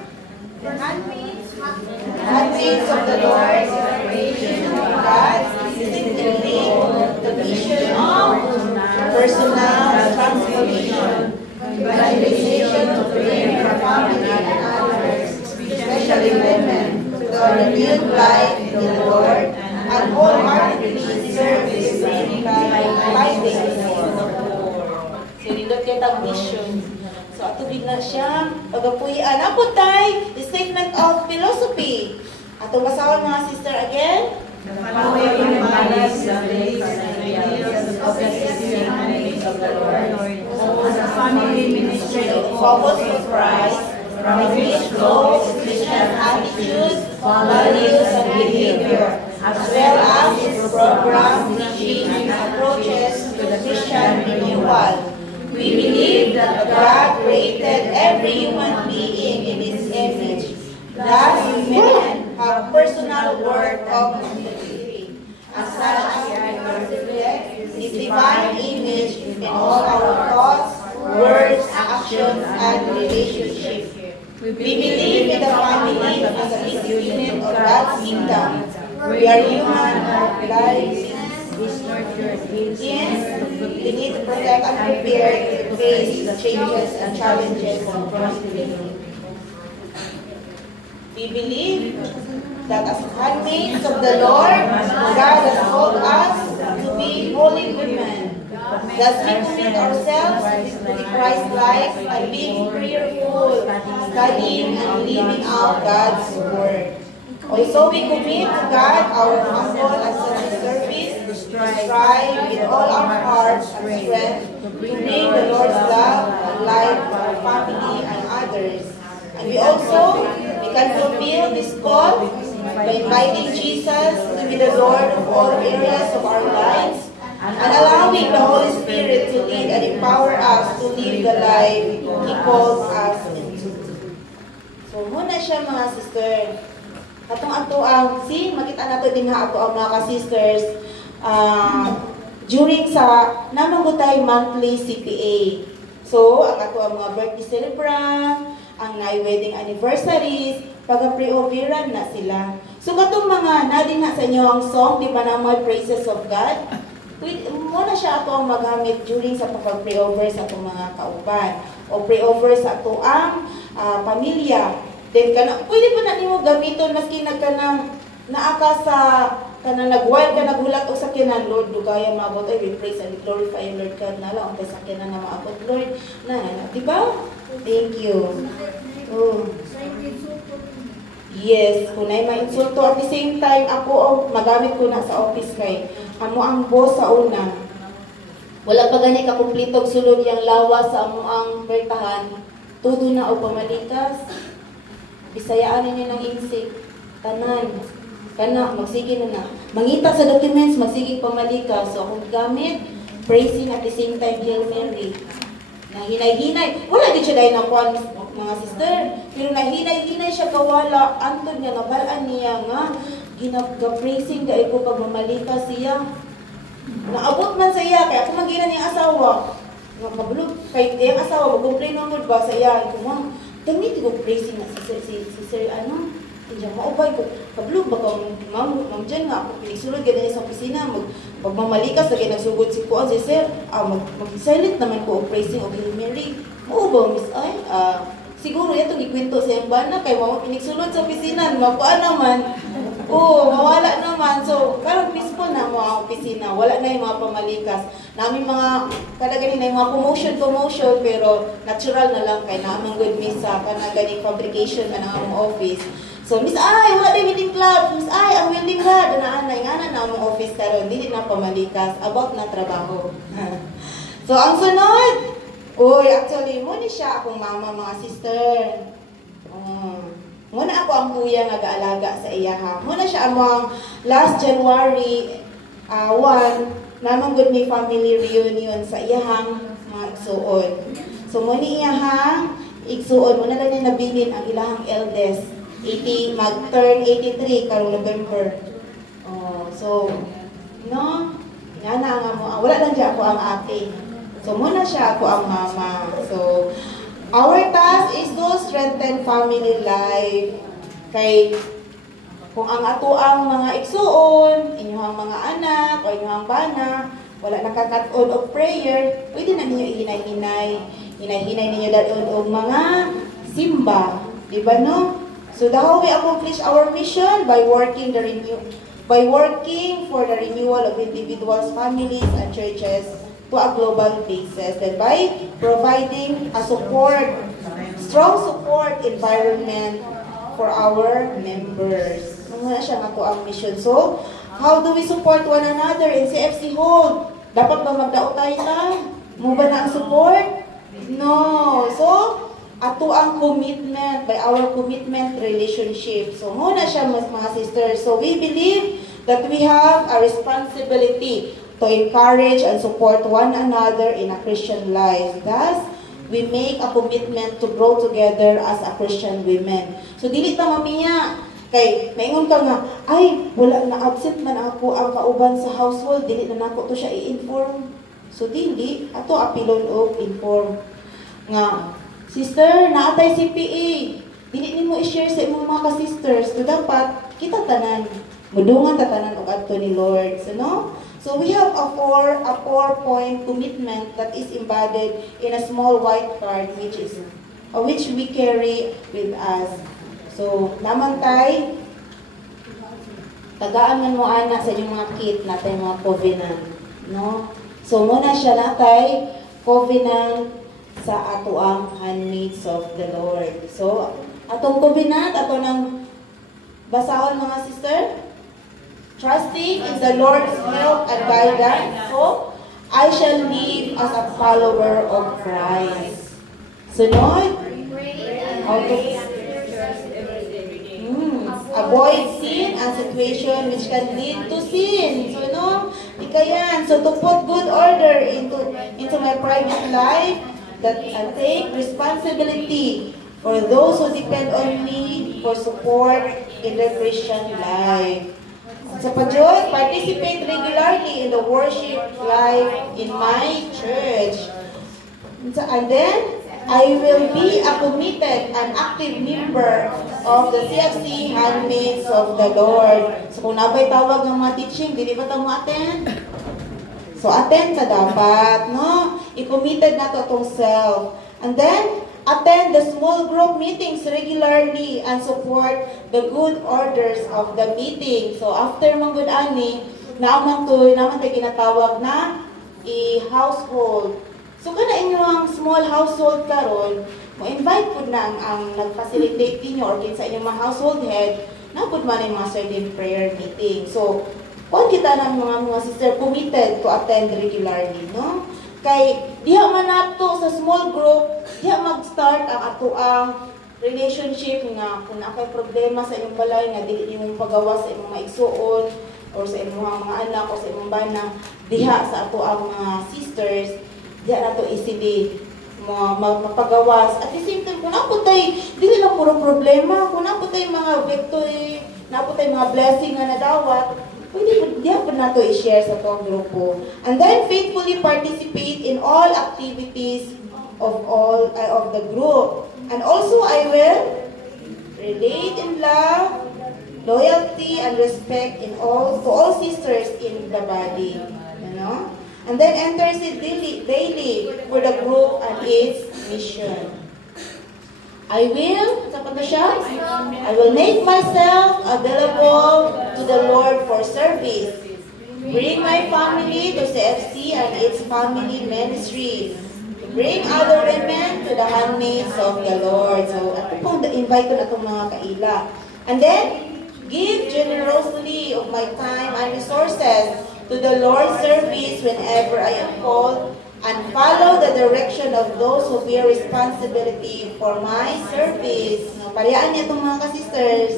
Handmaids of the Lord, creation of God, distinctively the mission of personal transformation, evangelization to bring our family and others, especially women, to a renewed life in the Lord, and wholeheartedly serve His name by tidings of the poor. So, nindot kayo tag mission. So, ato bigla siya, pagapuyan. Apo tay, the statement of philosophy. Ato basahon mga sister again. The following embodies the beliefs and ideals of the Handmaids of the Lord, as a family ministry Focus on Christ, from which flows Christian attitudes, values, and behavior, as well as its program, teaching, and approaches to the Christian renewal. We believe that God created every human being in His image. Thus, women have personal worth of responsibility. As such, we reflect His divine image in all our thoughts, words, actions, and relationships. We believe in the family as a basic unit of God's kingdom. We are human lives. Hence, we need to protect and prepare to face the changes and challenges of prosperity. We believe that as handmaids of the Lord, God has called us to be holy women. Thus we commit ourselves to the Christ-like by being prayerful, studying and living out God's Word. Also, we commit to God our humble and service, to strive with all our hearts and strength to bring the Lord's love and life to our family and others. And we can fulfill this call by inviting Jesus to be the Lord of all areas of our lives and allowing the Holy Spirit to lead and empower us to live the life He calls us into. So, muna siya mga sister. Ato ang makita nato din ha ato ang mga ka-sisters during sa namangutay monthly CPA. So, ang ato ang mga birthday celebrant, ang wedding anniversaries, pag-pre-overan na sila. So, katong mga nadin na sa inyo ang song, di ba na mga praises of God? Muna siya ato ang magamit during sa pag-pre-over sa atong mga kauban o pre-over sa ato ang pamilya. Then, pwede pa na nimo gamiton maski naaka sa nagwild ka nagulat o sa kinan, Lord, dugaya maabot ay we praise and glorify Lord God na lang ang sa kinan na maabot, Lord na di ba? Thank you. Oh. Yes, kung na ma-insulto at the same time ako magamit ko na sa office kay amo ang boss sa una. Wala pa gani ka kumplitog sulod yang lawas sa amo ang bertahan. Tudo na o pamalikas. Bisayaan ninyo ng insik. Tanan. Kana, magsige na. Mangita sa documents, magsige pamalikas. So akong gamit, praising at the same time Hail Mary. Nahinay-hinay. Wala din siya dahil nakuha mga sister. Pero nahinay-hinay siya kawala. Antod niya, nabalaan niya nga. Ginag-praising dahil ko pag mamalikas siya. Naabot man sa iya. Kaya ako magina niyang asawa. Mabulog. Kaya yung asawa, mag-complain naman ba sa iya. Kumang, ganit ko praising na si Sir, Diyan, maubay ko. Kablog, baka ma'am dyan nga, ako pinigsulod ka sa opisina, magmamalikas, lagi nagsugod si Kuan, si Sir, mag-silent naman ko o praising o Hail Mary. Maubaw, Miss Ay, siguro itong ikwento sa yung bana, kay pinigsulod sa opisina, makuan naman. Oo, mawala naman. So, parang peaceful na mga opisina, wala na yung mga pamalikas. Namin mga, kada ganin na yung mga promotion, pero natural na lang kay naamang good miss sa ganing fabrication na ng office. So, Miss Ay, wala na wedding club. Miss Ay, ang wedding club. Danaan na, ingana na ang office karon, hindi na pamalikas. About na trabaho. So, ang sunod. Uy, actually, muna siya akong mama, mga sister. Muna ako ang kuya nga gaalaga sa iyaha. Muna siya among last January 1, namang good may family reunion sa iyahang mga igsuon. So, muna iyahang igsuon. Muna lang niya nabilin ang ilahang eldest. Mag-turn 83 karong November. So, nga nga mo. Wala lang siya ako ang ate. So, muna siya ako ang mama. So, our task is to strengthen family life. Kay, kung ang ato ang mga igsuon, inyong mga anak, o inyong bana, wala nakakat-on of prayer, pwede na ninyo ihinay-hinay. Hinay-hinay ninyo dahil o mga simba. Diba no? So how we accomplish our mission by working for the renewal of individuals, families, and churches to a global basis, and by providing a strong support environment for our members. Ano siya nga ang mission. So, how do we support one another in CFC Hold? Dapat ba magdao tayo ta? Mo ba na ang support? No. So, ato ang commitment, by our commitment relationship. So, muna siya mga sisters. So, we believe that we have a responsibility to encourage and support one another in a Christian life. Thus, we make a commitment to grow together as a Christian women. So, dili ta mamiya. Kay, maingon ka nga, ay, wala na absent man ako ang kauban sa household, dili na nako to siya i-inform. So, dili, ato apilon o inform. Nga, sister, naatay CPA. Dili nimo i-share sa imong mga ka-sisters. So, dapat, kita tanan. Mudungan tatanan og adto ni Lord. So, no? So, we have a four-point commitment that is embodied in a small white card which we carry with us. So, naman tay, tagaan man mo ana sa inyong mga kit natay mga covenant. No? So, muna siya natay, covenant sa ato ang handmaids of the Lord. So, atong covenant, ato ng basahon mga sister, trusting in the Lord's help and guidance, so I shall live as a follower of Christ. Sunod, avoid sin and situation which can lead to sin. So, no, ikayan. So, to put good order into my private life, that I take responsibility for those who depend on me for support in their Christian life. Sa pagdiyos, participate regularly in the worship life in my church. And then, I will be a committed and active member of the CFC Handmaids of the Lord. So kung nabay tawag ng mga teaching, di ba tayo attend? So attend ka dapat, no? I-committed na to itong self. And then, attend the small group meetings regularly and support the good orders of the meeting. So after mga good ani, naman tayo ginatawag na i-household. So kana inyong small household karon, mo invite pud na ang nag-facilitate ninyo or kinsa inyong mga household head na pud man yung mga certain prayer meeting. So kung kita ng mga sister committed to attend regularly, no? Kay diha man nato sa small group, diha mag-start ang atoang relationship nga kung nakay problema sa inyong balay nga dili nimo pagawa sa imong maigsuon or sa imong mga anak o sa imong bana, diha sa atoang mga sisters, diha nato easily mapagawas. At the same time, kung naputay, dili lang puro problema, kung naputay mga victory, naputay mga blessing nga nadawat, pwede diha po nato i-share sa itong grupo. And then, faithfully participate in all activities of the group. And also, I will relate in love, loyalty, and respect to all sisters in the body. You know? And then enters it daily for the group and its mission. I will make myself available to the Lord for service. Bring my family to CFC and its family ministries. Bring other women to the handmaids of the Lord. So, ito pong invite ko na itong mga kaila. And then, give generously of my time and resources to the Lord's service whenever I am called, and follow the direction of those who bear responsibility for my service. No, pariyaan niya itong mga ka-sisters.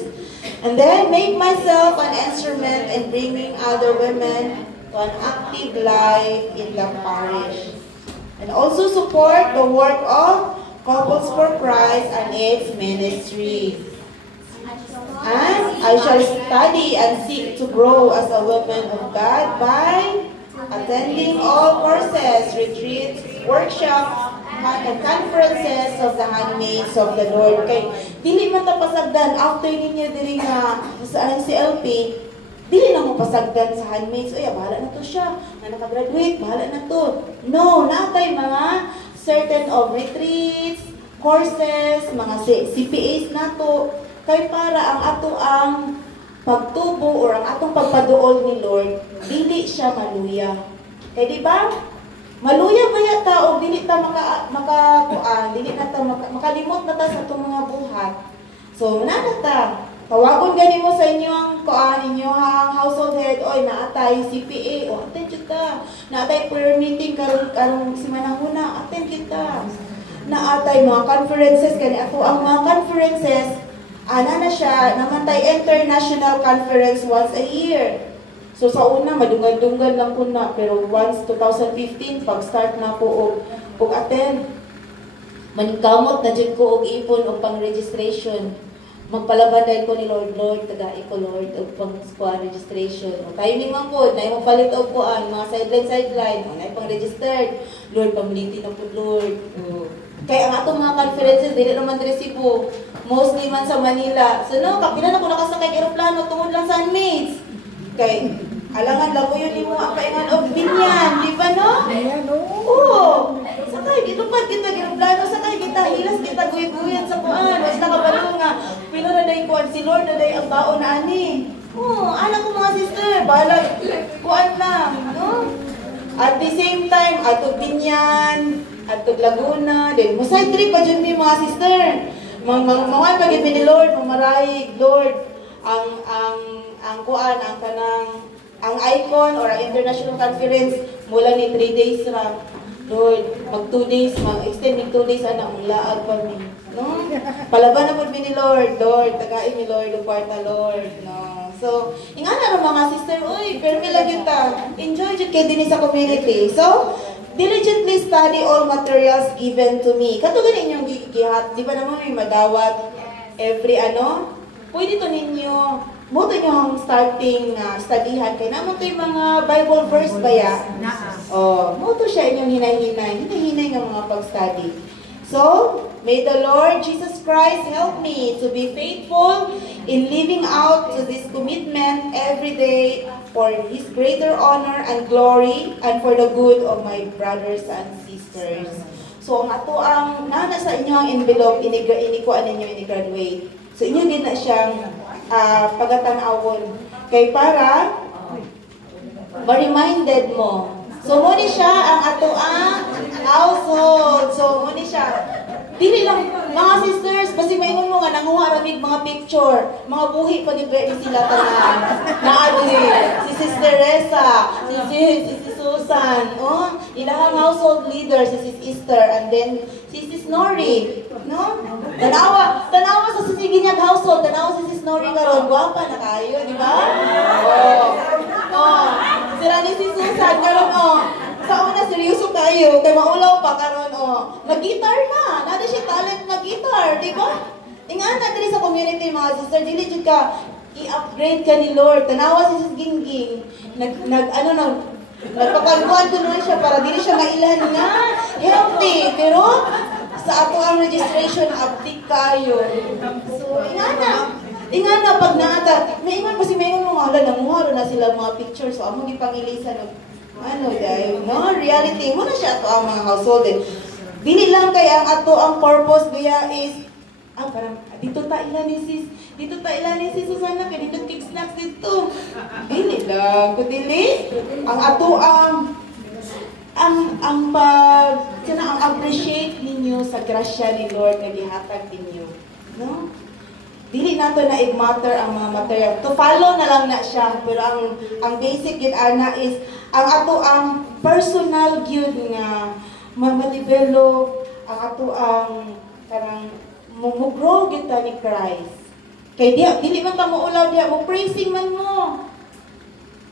And then, make myself an instrument in bringing other women to an active life in the parish. And also support the work of Couples for Christ and its ministry. And I shall study and seek to grow as a woman of God by attending all courses, retreats, workshops, and conferences of the handmaids of the Lord. Kay dili man ta pasagdan after ninyo diri nga sa CLP, dili na mo pasagdan sa handmaids. Oy, bahala na to siya. Na naka-graduate, bahala na to. No, natay mga certain of retreats, courses, mga CPAs nato kay para ang ato ang pagtubo or ang atong pagpaduol ni Lord, dili siya maluya. Kaya di ba? Maluya ba yata o dili ta dili na ta makalimot na ta sa atong mga buhat. So, ta. Tawagon gani mo sa inyong inyong household head, oy naatay CPA, o attend kita. Naatay prayer meeting karong simanahuna, attend kita. Naatay mga conferences kani ato ang mga conferences ana na siya, namantay international conference once a year. So sa una, madunggan-dunggan lang po na, pero once 2015, pag-start na po og attend. Maningkamot na dyan ko og ipon og pang-registration. Magpalabanday ko ni Lord, tagai ko Lord, og pang-registration. O timing man po, na yung palit og po ang mga sideline, na yung pang-registered. Lord, pamiliti na po Lord. Kaya ang atong mga conferences, dili naman resibo. Mostly man sa Manila. So no, kapila na ko nakasakay aeroplano tungod lang sa handmaids. Kay alangan lang ko yun mo ang kaingan og binyan, di ba no? Ayan, oo. Sakay dito pa kita aeroplano, sakay kita hilas kita guy-guyan sa kuan. Mas nakabalo nga pila na day kuan si Lord na day ang baon na ani. Oo, anak ko mga sister, balag kuan lang, no? At the same time, atog binyan, atog Laguna, then mo side trip pa dyan mi mga sister. Mga pag ni Lord, mamaray, Lord, ang kuan, ang icon or ang international conference mula ni 3 days ra. Lord, mag 2 days, mag-extend ni 2 days, anak, mulaag pa mi. No? Palaban na po ni Lord, tagain ni Lord, ang kwarta, Lord. No? So, ingana rin mga sister, uy, pero may lagi ta, enjoy dyan kayo din sa community. So, diligently study all materials given to me. Kato ganin yung gihat, di ba naman may madawat every pwede to ninyo, mo to yung starting studyhan kay naman to yung mga Bible verse ba ya? Oh, mo to siya inyong hinay-hinay ng mga pag-study. So, may the Lord Jesus Christ help me to be faithful in living out to this commitment every day for His greater honor and glory and for the good of my brothers and sisters. So, ang ato ang nana sa inyo ang envelope, inikuan ninyo, ini-graduate. So, inyo din na siyang pagatanawon. Kay para ma-reminded mo. So, muna siya ang ato ang household. So, muna siya. Dili lang, mga sisters, basi maingon mo nga, nanguha ramig mga picture. Mga buhi pa ni sila tanan. Naadli, si Sister Reza, si Susan, oh, ilahang household leader, si Sis Esther, and then si Sis Nori, no? Tanawa sa Sisiginyag household, tanawa si Sis Nori karon, guwapa na kayo, di ba? Oh, sila ni si Susan karon, oh. Sa una, seryoso kayo, kay maulaw pa karon, oh. Mag-guitar na, nada siya talent mag-guitar, di ba? Ingana dili sa community, mga sister, dili jud ka i-upgrade ka ni Lord. Tanawa si Sis Gingging, nagpapagbuhan ko naman siya para dili siya mailan nga healthy, pero sa ato ang registration, update kayo. So, ingana pag naata, maingon kasi maingon mo nga, nanguha na sila mga pictures, so among ipangilisan, dahil, no? Reality mo na siya ato ang mga household. Dili lang kay ang ato ang purpose kaya is, parang, dito ta ilan ni sis Susana, kaya dito cake snacks dito. Dili lang, kudili, ang ato ang appreciate ninyo sa grasya ni Lord na gihatag ninyo. No? Dili nato na i-matter ang mga material. To follow na lang na siya, pero ang basic yun ana is, ang ato ang personal gyud nga ma-develop, ang ato ang karang mo-grow gyud ta ni Christ. Kay dili man ta moulaw diha, mo praising man mo.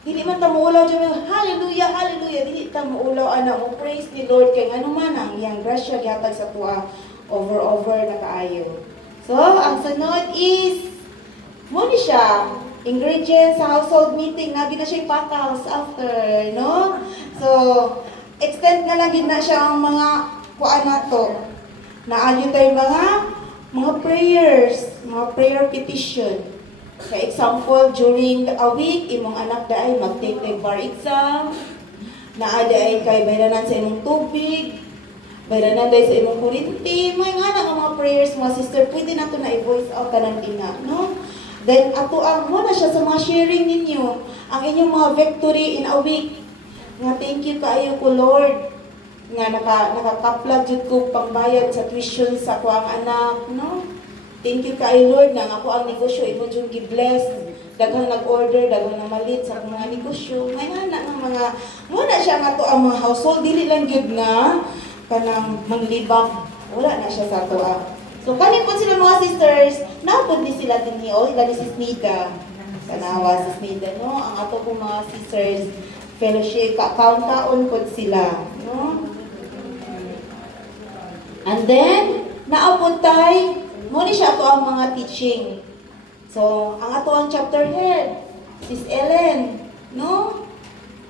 Dili man ta moulaw diha, hallelujah, hallelujah, dili ta moulaw ana mo praise ni Lord kay ngano man ang iyang grasya gihatag sa tuwa over na kaayo. So, ang sunod is mo ni siya ingredients sa household meeting, nabi na siya ipakals after, no? So, extend na lang din na siya ang mga kuan nato. Naadyo tayo mga prayers, mga prayer petition. For example, during a week, imong anak da ay mag-take ng bar exam, naada ay kay bayranan sa imong tubig, bayranan dahil sa imong kurinti, may nga na mga prayers, mga sister, pwede na ito na i-voice out ka ng tina, no? Then, ato ang muna siya sa mga sharing ninyo, ang inyong mga victory in a week. Nga, thank you kaayo ko, Lord. Nga, nakakaplag jud ko pangbayad sa tuition sa ako ang anak, no? Thank you kaayo, Lord, nga ako ang negosyo, imo jud gi-bless. Daghang nag-order, daghang namalit sa mga negosyo. May nga na mga, muna siya nga to ang mga household, dili lang jud nga, kanang manglibak. Wala na siya sa to So, kanin po sila mga sisters, napod ni sila din niyo, ilan ni Sis Nida. Kanawa, Sis Nida, no? Ang ato po mga sisters, fellowship, kaon-kaon po sila, no? And then, naapuntay, muna siya ato ang mga teaching. So, ang ato ang chapter head, Sis Ellen, no?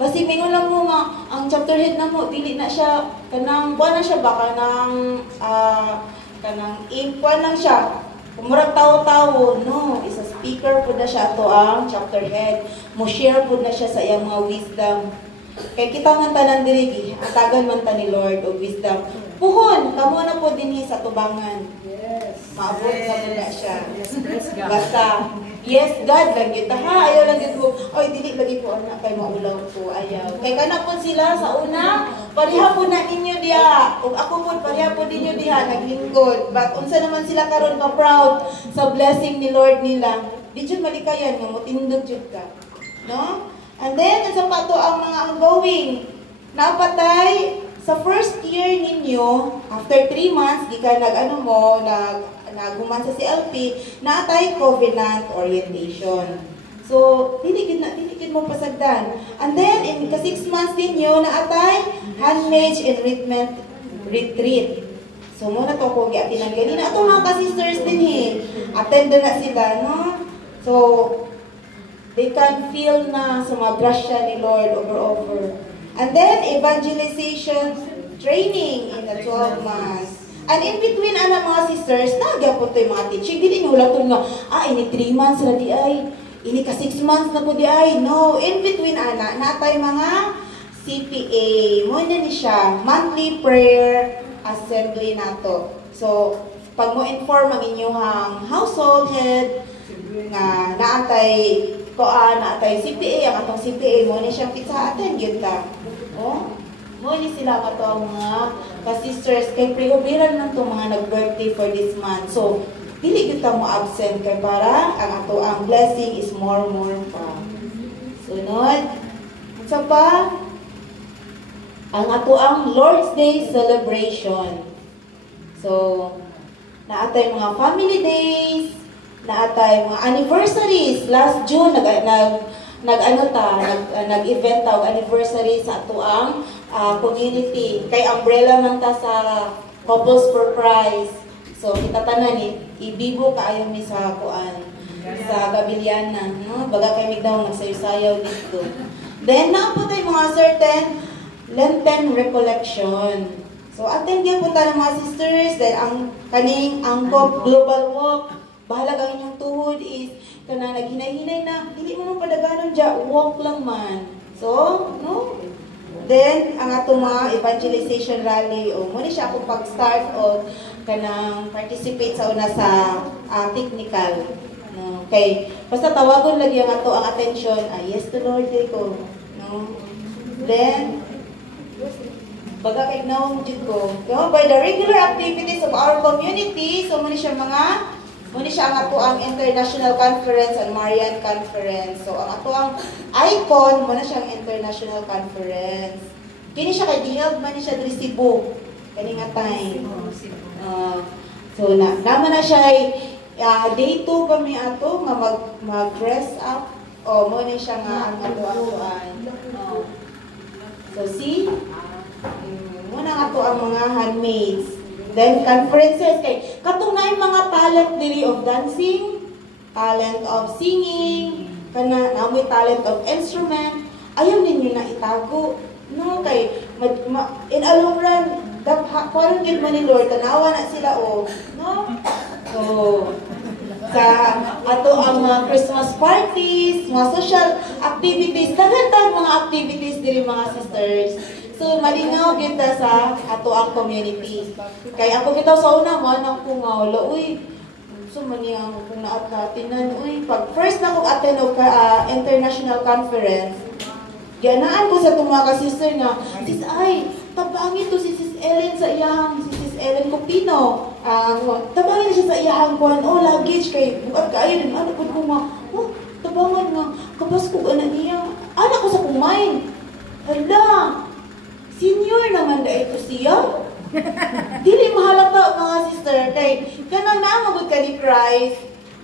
Basi mingon lang mo nga, ang chapter head na mo, dili na siya, kanang, buwan na siya ba, kanang impuan lang siya. Kumurag tao-tao, no. Isa speaker po na siya ato ang chapter head. Mo share po na siya sa iyang mga wisdom. Kay kita man tanan diri, atagan man ta ni Lord og wisdom. Puhon, kamo na po dinhi sa tubangan. Yes. Maabot sa muna siya. Basta, yes, God lang yun. Ayaw lang yun mo. Oy, dili lagi po anak kay maulaw ko. Ayaw. Kay kana po sila sa una, pareha po na ninyo diha. Ug ako po, pareha po ninyo diha, naglingkod. But unsa naman sila karon ka proud sa blessing ni Lord nila. Di jud malikayan nga motindog jud ka. No? And then, sa pato ang mga ongoing. Napatay, sa first year ninyo, after 3 months, di ka naghuman sa CLP, naatay covenant orientation. So, diligid mo pasagdan. And then, in ka 6 months ninyo, naatay handmade enrichment retreat. So, muna to ko giatinan ganina. Ato mga ka-sisters din attend na sila, no? So, they can feel na sa mga grasya ni Lord over. And then, evangelization training in the 12 months. And in between, mga sisters, nagyapon to yung mga teaching. Dili nyo ulatong nga, ini 3 months na di ay, ini ka 6 months na po di ay. No, in between, natay mga CPA. Mo na ni siya, monthly prayer assembly nato. So, pag mo inform ang inyong household head, nga naatay CPA, ang atong CPA, mo ni siyang pizza attend, yun ka. Oh? Mo ni sila ka to ang mga ka-sisters, kay pre-obiran lang itong mga nag-birthday for this month. So, dili kita mo absent kay para ang blessing is more pa. Sunod. Sa pa, ang ato ang Lord's Day celebration. So, naatay mga family days, naatay mga anniversaries. Last June, nag-event tawag anniversary sa ato ang community. Kay umbrella man ta sa Couples for Christ. So, kita tanan ibibo kaayo mi sa sa Gabiliana, no? Baga kay migdaw nagsayaw dito. Then, naapot ay mga certain Lenten recollection. So, attend yan po tayo mga sisters. Then, ang Angkop Global Walk, bahalag ang inyong tuhod is, naghinay-hinay na, hindi mo nang padaganon dyan, walk lang man. So, no? Then, ang ato mga evangelization rally, muna siya akong pag-start o participate sa una sa technical. No? Okay. Basta tawagon lagi ang ato ang attention, yes to Lord, ko. No? Then, baga kay naong jud ko. By the regular activities of our community, so muna siya ang ato ang International Conference and Marian Conference. So ang ato ang icon muna siyang International Conference. Kini siya kay di-held man siya diri Cebu. Kani nga time. So naman na siya day 2 pa mi ato nga mag-dress up. Mo ni siya nga ang ato-atoan. So see, muna nga to ang mga handmaids. Then conferences kay katong na mga talent diri of dancing, talent of singing, namoy talent of instrument. Ayaw ninyo na itago. No, kay in a long run, parang gid man ni Lord, tanawa na sila no? So, sa ato ang mga Christmas parties, mga social activities, daghan mga activities diri mga sisters. So, malingaw kita sa ato ang community. Kaya ako kita sa una mo, anak ko nga, so maniyang kung naat-natinan, pag first na kong attend o international conference, ganaan ko sa itong mga ka-sister nga, sis ay, tabangin to si Sis Ellen sa iyahang, si Sis Ellen Copino. Tabangin siya sa iyahang kuhan, luggage kay bukat kaayo din, ano po nga, tabangan nga, kapas ko niya, anak ko sa kumain. Hala, senior naman da ito siya. Dili mahalata mga sister, kay kanang naamagod ka ni Christ,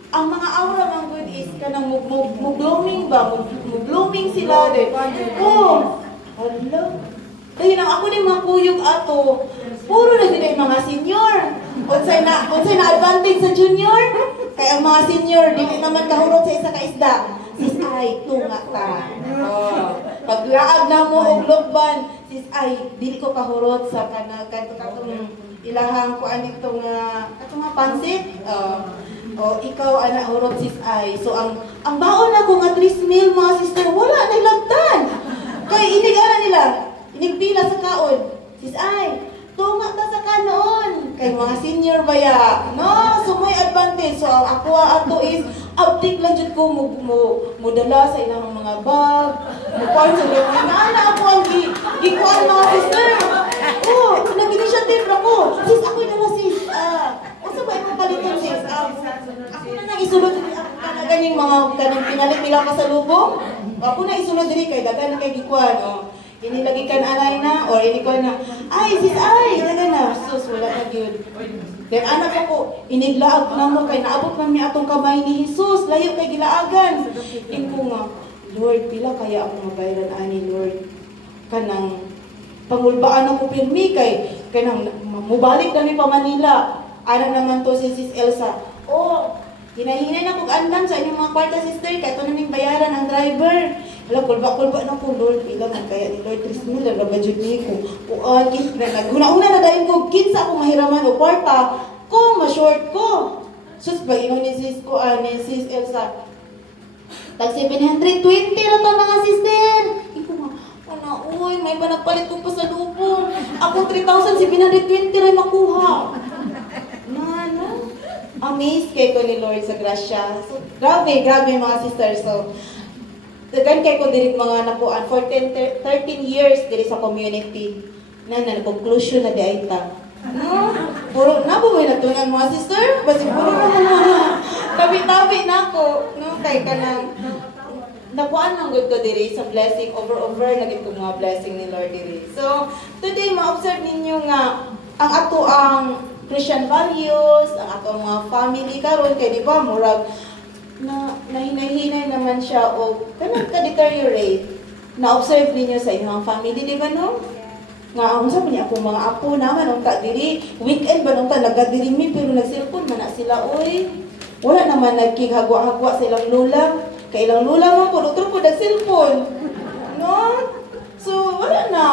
ang mga aura ng good is kanang blooming ba? Blooming sila din. Hala. Kaya nang ako din mga kuyog ato, puro na din mga senior. Unsay na advantage sa junior? Kaya ang mga senior, dili naman kahurot sa isa ka isda. Sis ay, tunga ka. Paglaag na mo og lukban, sis ay, dili ko kahurot sa katong ilahang kuan itong pansit. Ikaw anak hurot sis ay. So ang baon na ko nga 3 meal mga sister, wala na ilagtan. Kay inigala nila, inigpila sa kaon. Sis ay, tunga ta sa kanon. Kay mga senior baya. No, so may advantage. So ang ako ato is update lang jud ko mo dala sa ilang mga bag. Mukuan sa mga ana ako ang gikuan mga sister. Nag-initiative ra ko. Sis ako dala sis. Unsa ba imong paliton sis? Ako na nang isulod diri ako ganing mga pinalit nila kasalubong. Ako na isulod diri kay daghan kay gikuan. Inilagi kan anay na or inikon na. Ay sis ay, na sus wala na gyud. Then anak ako, iniglaag na mo kay naabot man mi atong kamay ni Jesus, layo kay gilaagan. Ingko nga, Lord, pila kaya ako mabayaran ani Lord? Kanang pangulbaan ako pirmi kay kanang mubalik na mi pa Manila. Ano naman to si Sis Elsa? Hinahinay na kong andam sa inyong mga kwarta, sister. Kaya ito na ning bayaran ang driver. Wala, kulba-kulba na po, Lord. Ilang ang kaya ni Lord Trismil, nagabadjud ni ko. Puan, una na dahil ko, kinsa akong mahiraman o kwarta, ko, ma-short ko. Sus, ba, ino ni sis ko, ni sis Elsa. Tag 720 na to, mga sister. Iko nga, uy, may panagpalit ko pa sa lupon. Ako 3,720 rin makuha. Amazed kay ko ni Lord sa grasya. So, grabe mga sisters. So, dagan kay ko diri mga napuan for 13 years diri sa community. Conclusion na di ay ta. No? Puro na po na tunan mga sister. Basi puro na tabi-tabi na ako. No? Kay ka nang napuan lang good ko diri sa blessing. Over naging ko mga blessing ni Lord diri. So, today ma-observe ninyo nga ang ato ang Christian values, ang atong mga family karon kay di ba murag na nahinay-hinay naman siya o kanang ka-deteriorate. Na-observe ninyo sa inyong family, di ba no? Nga unsa man akong mga apo naman unta diri weekend ba unta nagadiri mi pero nag-cellphone man na sila oy. Wala naman nagkighagwa-hagwa sa ilang lula. Kay ilang lula man po otro po nag-cellphone. No? So wala na.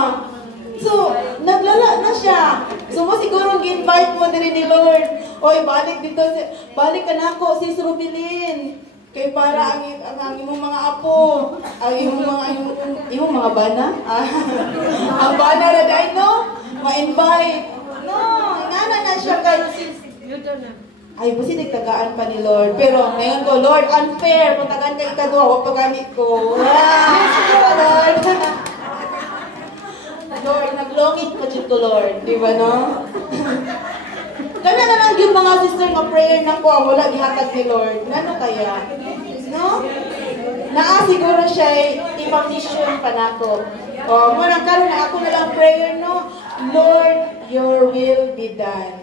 So, naglala na siya. So, mo siguro gi-invite mo diri ni Lord. Oy, balik dito. Balik ka na ako, sis Rubilin. Kay para ang imong mga apo, ang imong mga bana. Ang bana na dahil, no? Ma-invite. No, ingana na siya kay sis. Ay, busi nagtagaan pa ni Lord. Pero ngayon ko, Lord, unfair. Kung tagaan ka ikagawa, wag pagamit ko. Lord. Lord, naglongit pa dito, Lord. Di ba, no? Kana na lang yung mga sister nga prayer na ko, wala gihatag ni Lord. Nano kaya? No? Naa siguro siya ipang-mission pa na ko. O, muna karon na ako na lang prayer, no? Lord, your will be done.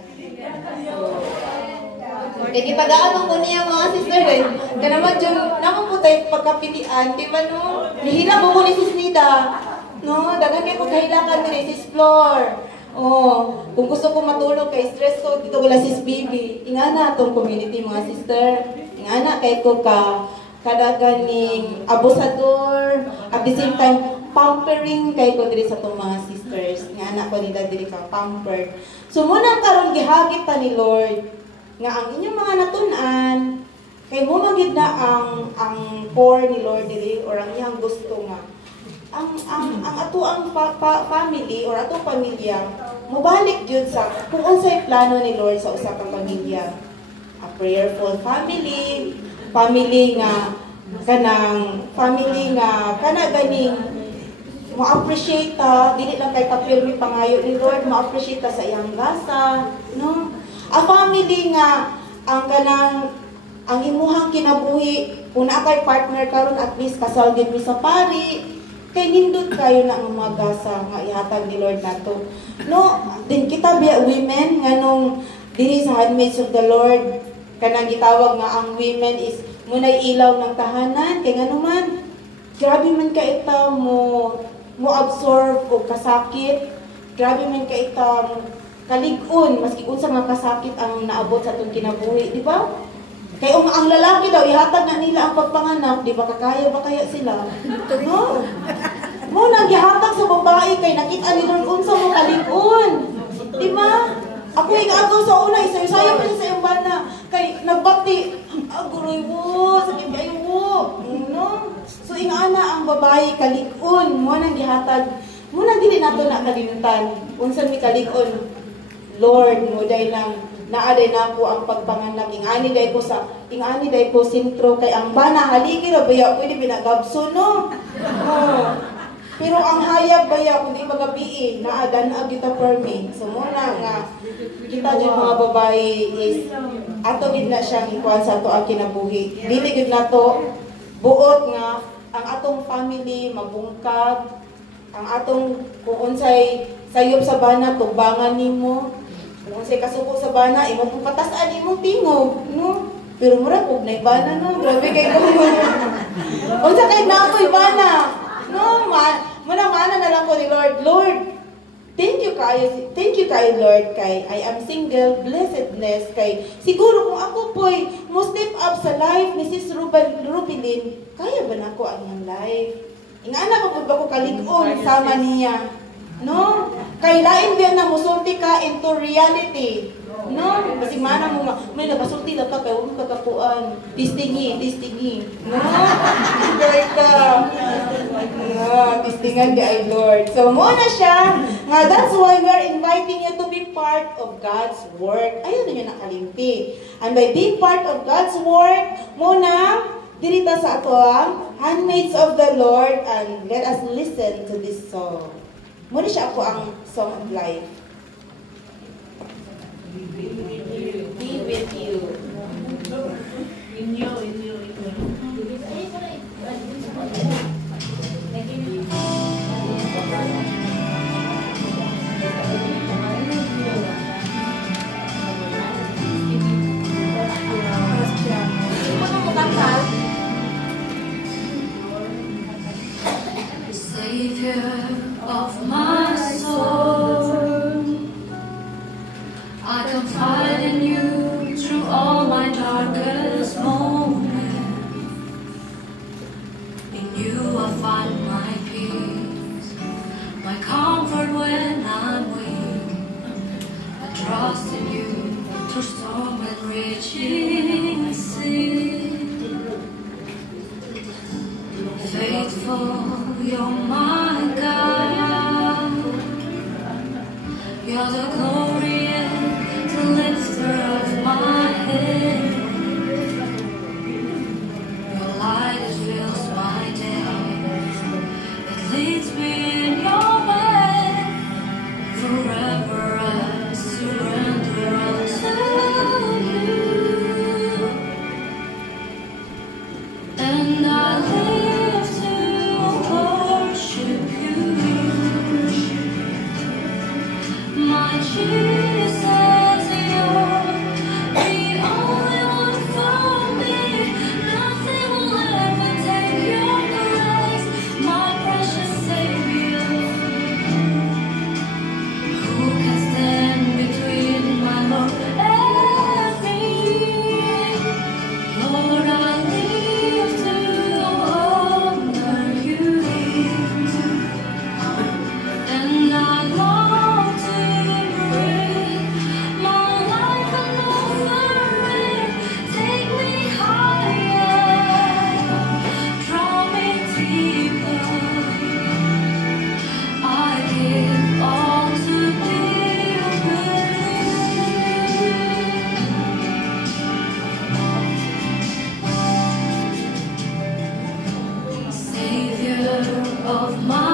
Kaya kitagaan ko niya mga sister eh. Kaya naman yung naman po tayo pagkapilian, di ba, no? Nihila mo ni Sis Nida. No, dagan kay ko kahilakan ni sis Flor. Oh, kung gusto ko matulog kay stress ko dito wala sis Bibi. Ingana tong community mga sister. Ingana kay ko kada ganing abusador at the same time pampering kay ko diri sa tong mga sisters. Ingana ko nila diri ka pampered. So muna karon gihagit ta ni Lord nga ang inyong mga natun-an kay mo magid na ang core ni Lord diri or ang iyang gusto nga ang ato ang family or ato pamilya mobalik jud sa kung unsay plano ni Lord sa usa ka pamilya. A prayerful family nga kana ganing mo appreciate ta dili lang kay kapirmi pangayo ni Lord, mo appreciate ta sa iyang gasa, no? A family nga ang imuhang kinabuhi kung kay partner karon at least kasal din mi sa pari. Kay nindot kayo na ang mga gasa nga ihatag ni Lord nato. No, din kita biya women nganong diri sa Handmaids of the Lord kanang gitawag nga ang women is munay ilaw ng tahanan kay ngano man grabe man ka ita mo absorb og kasakit. Grabe man ka ita kalig-on maski unsa nga kasakit ang naabot sa atong kinabuhi, di ba? Kaya ang lalaki daw, ihatag na nila ang pagpanganak, di ba kakaya ba kaya sila? No? Mo nang gihatag sa babae kay nakita ni Lord unsa mo kalig-on. Di ba? Ako igaagaw sa una, isayo-sayo pa siya sa iyong bana. Kay nagbakti, aguroy wo, sakit kayo wo. No? So ingana ang babae kalig-on, mo nang gihatag. Mo nang dili nato na kalimutan. Unsa mi kalig-on? Lord, mo day lang naaday na po ang pagpanganak. Ingani day ko sintro kay ang bana haligi ra baya pwede binagabso no. Pero ang hayag baya kundi magabi naadan agita permi. So muna nga kita jud mga babae is ato gid na siyang ikuan sa ato ang kinabuhi. Dili gid nato buot nga ang atong family mabungkag, ang atong kung unsay sayop sa bana tubangan nimo. Kung unsay kasuko sa bana, imong patasaan imong tingog, no? Pero mura kog nay bana no, grabe kay ko. Unsa kay nakoy bana? No, mana na lang ko ni Lord. Lord, Thank you kay Lord kay I am single, blessedness kay siguro kung ako po'y mo step up sa life ni Sis Rubilin, kaya ba nako ang iyang life? Ingana ko ba ko kalig-on sama niya? No? Kay lain din na musulti ka into reality. No? Kasi mana mo may nagasulti lang ka kay huwag kakapuan. Tistingi. No? Kaya ka. Tistingan di ay Lord. So, muna siya. Nga, that's why we're inviting you to be part of God's work. Ayaw na nyo nakalimpi. And by being part of God's work, muna, dirita sa ato ang handmaids of the Lord, and let us listen to this song. Muna siya ako ang song of life. Be with you. In you. Savior of my soul, I confide in you through all my darkest moments. In you I find my peace, my comfort when I'm weak. I trust in you through storm and raging sea. Faithful, you're my God. You're the glory and the lifter of my head. Your light, it fills my days. It leads me in your way. Forever I surrender all to you. And I live to worship you. My Jesus, you're the only one for me. Nothing will ever take your place, my precious Savior. Who can stand between my Lord and me? Lord, I live to honor you, and I long to breathe my life and offering. Take me higher, draw me deeper. I give all to be with you, Savior of my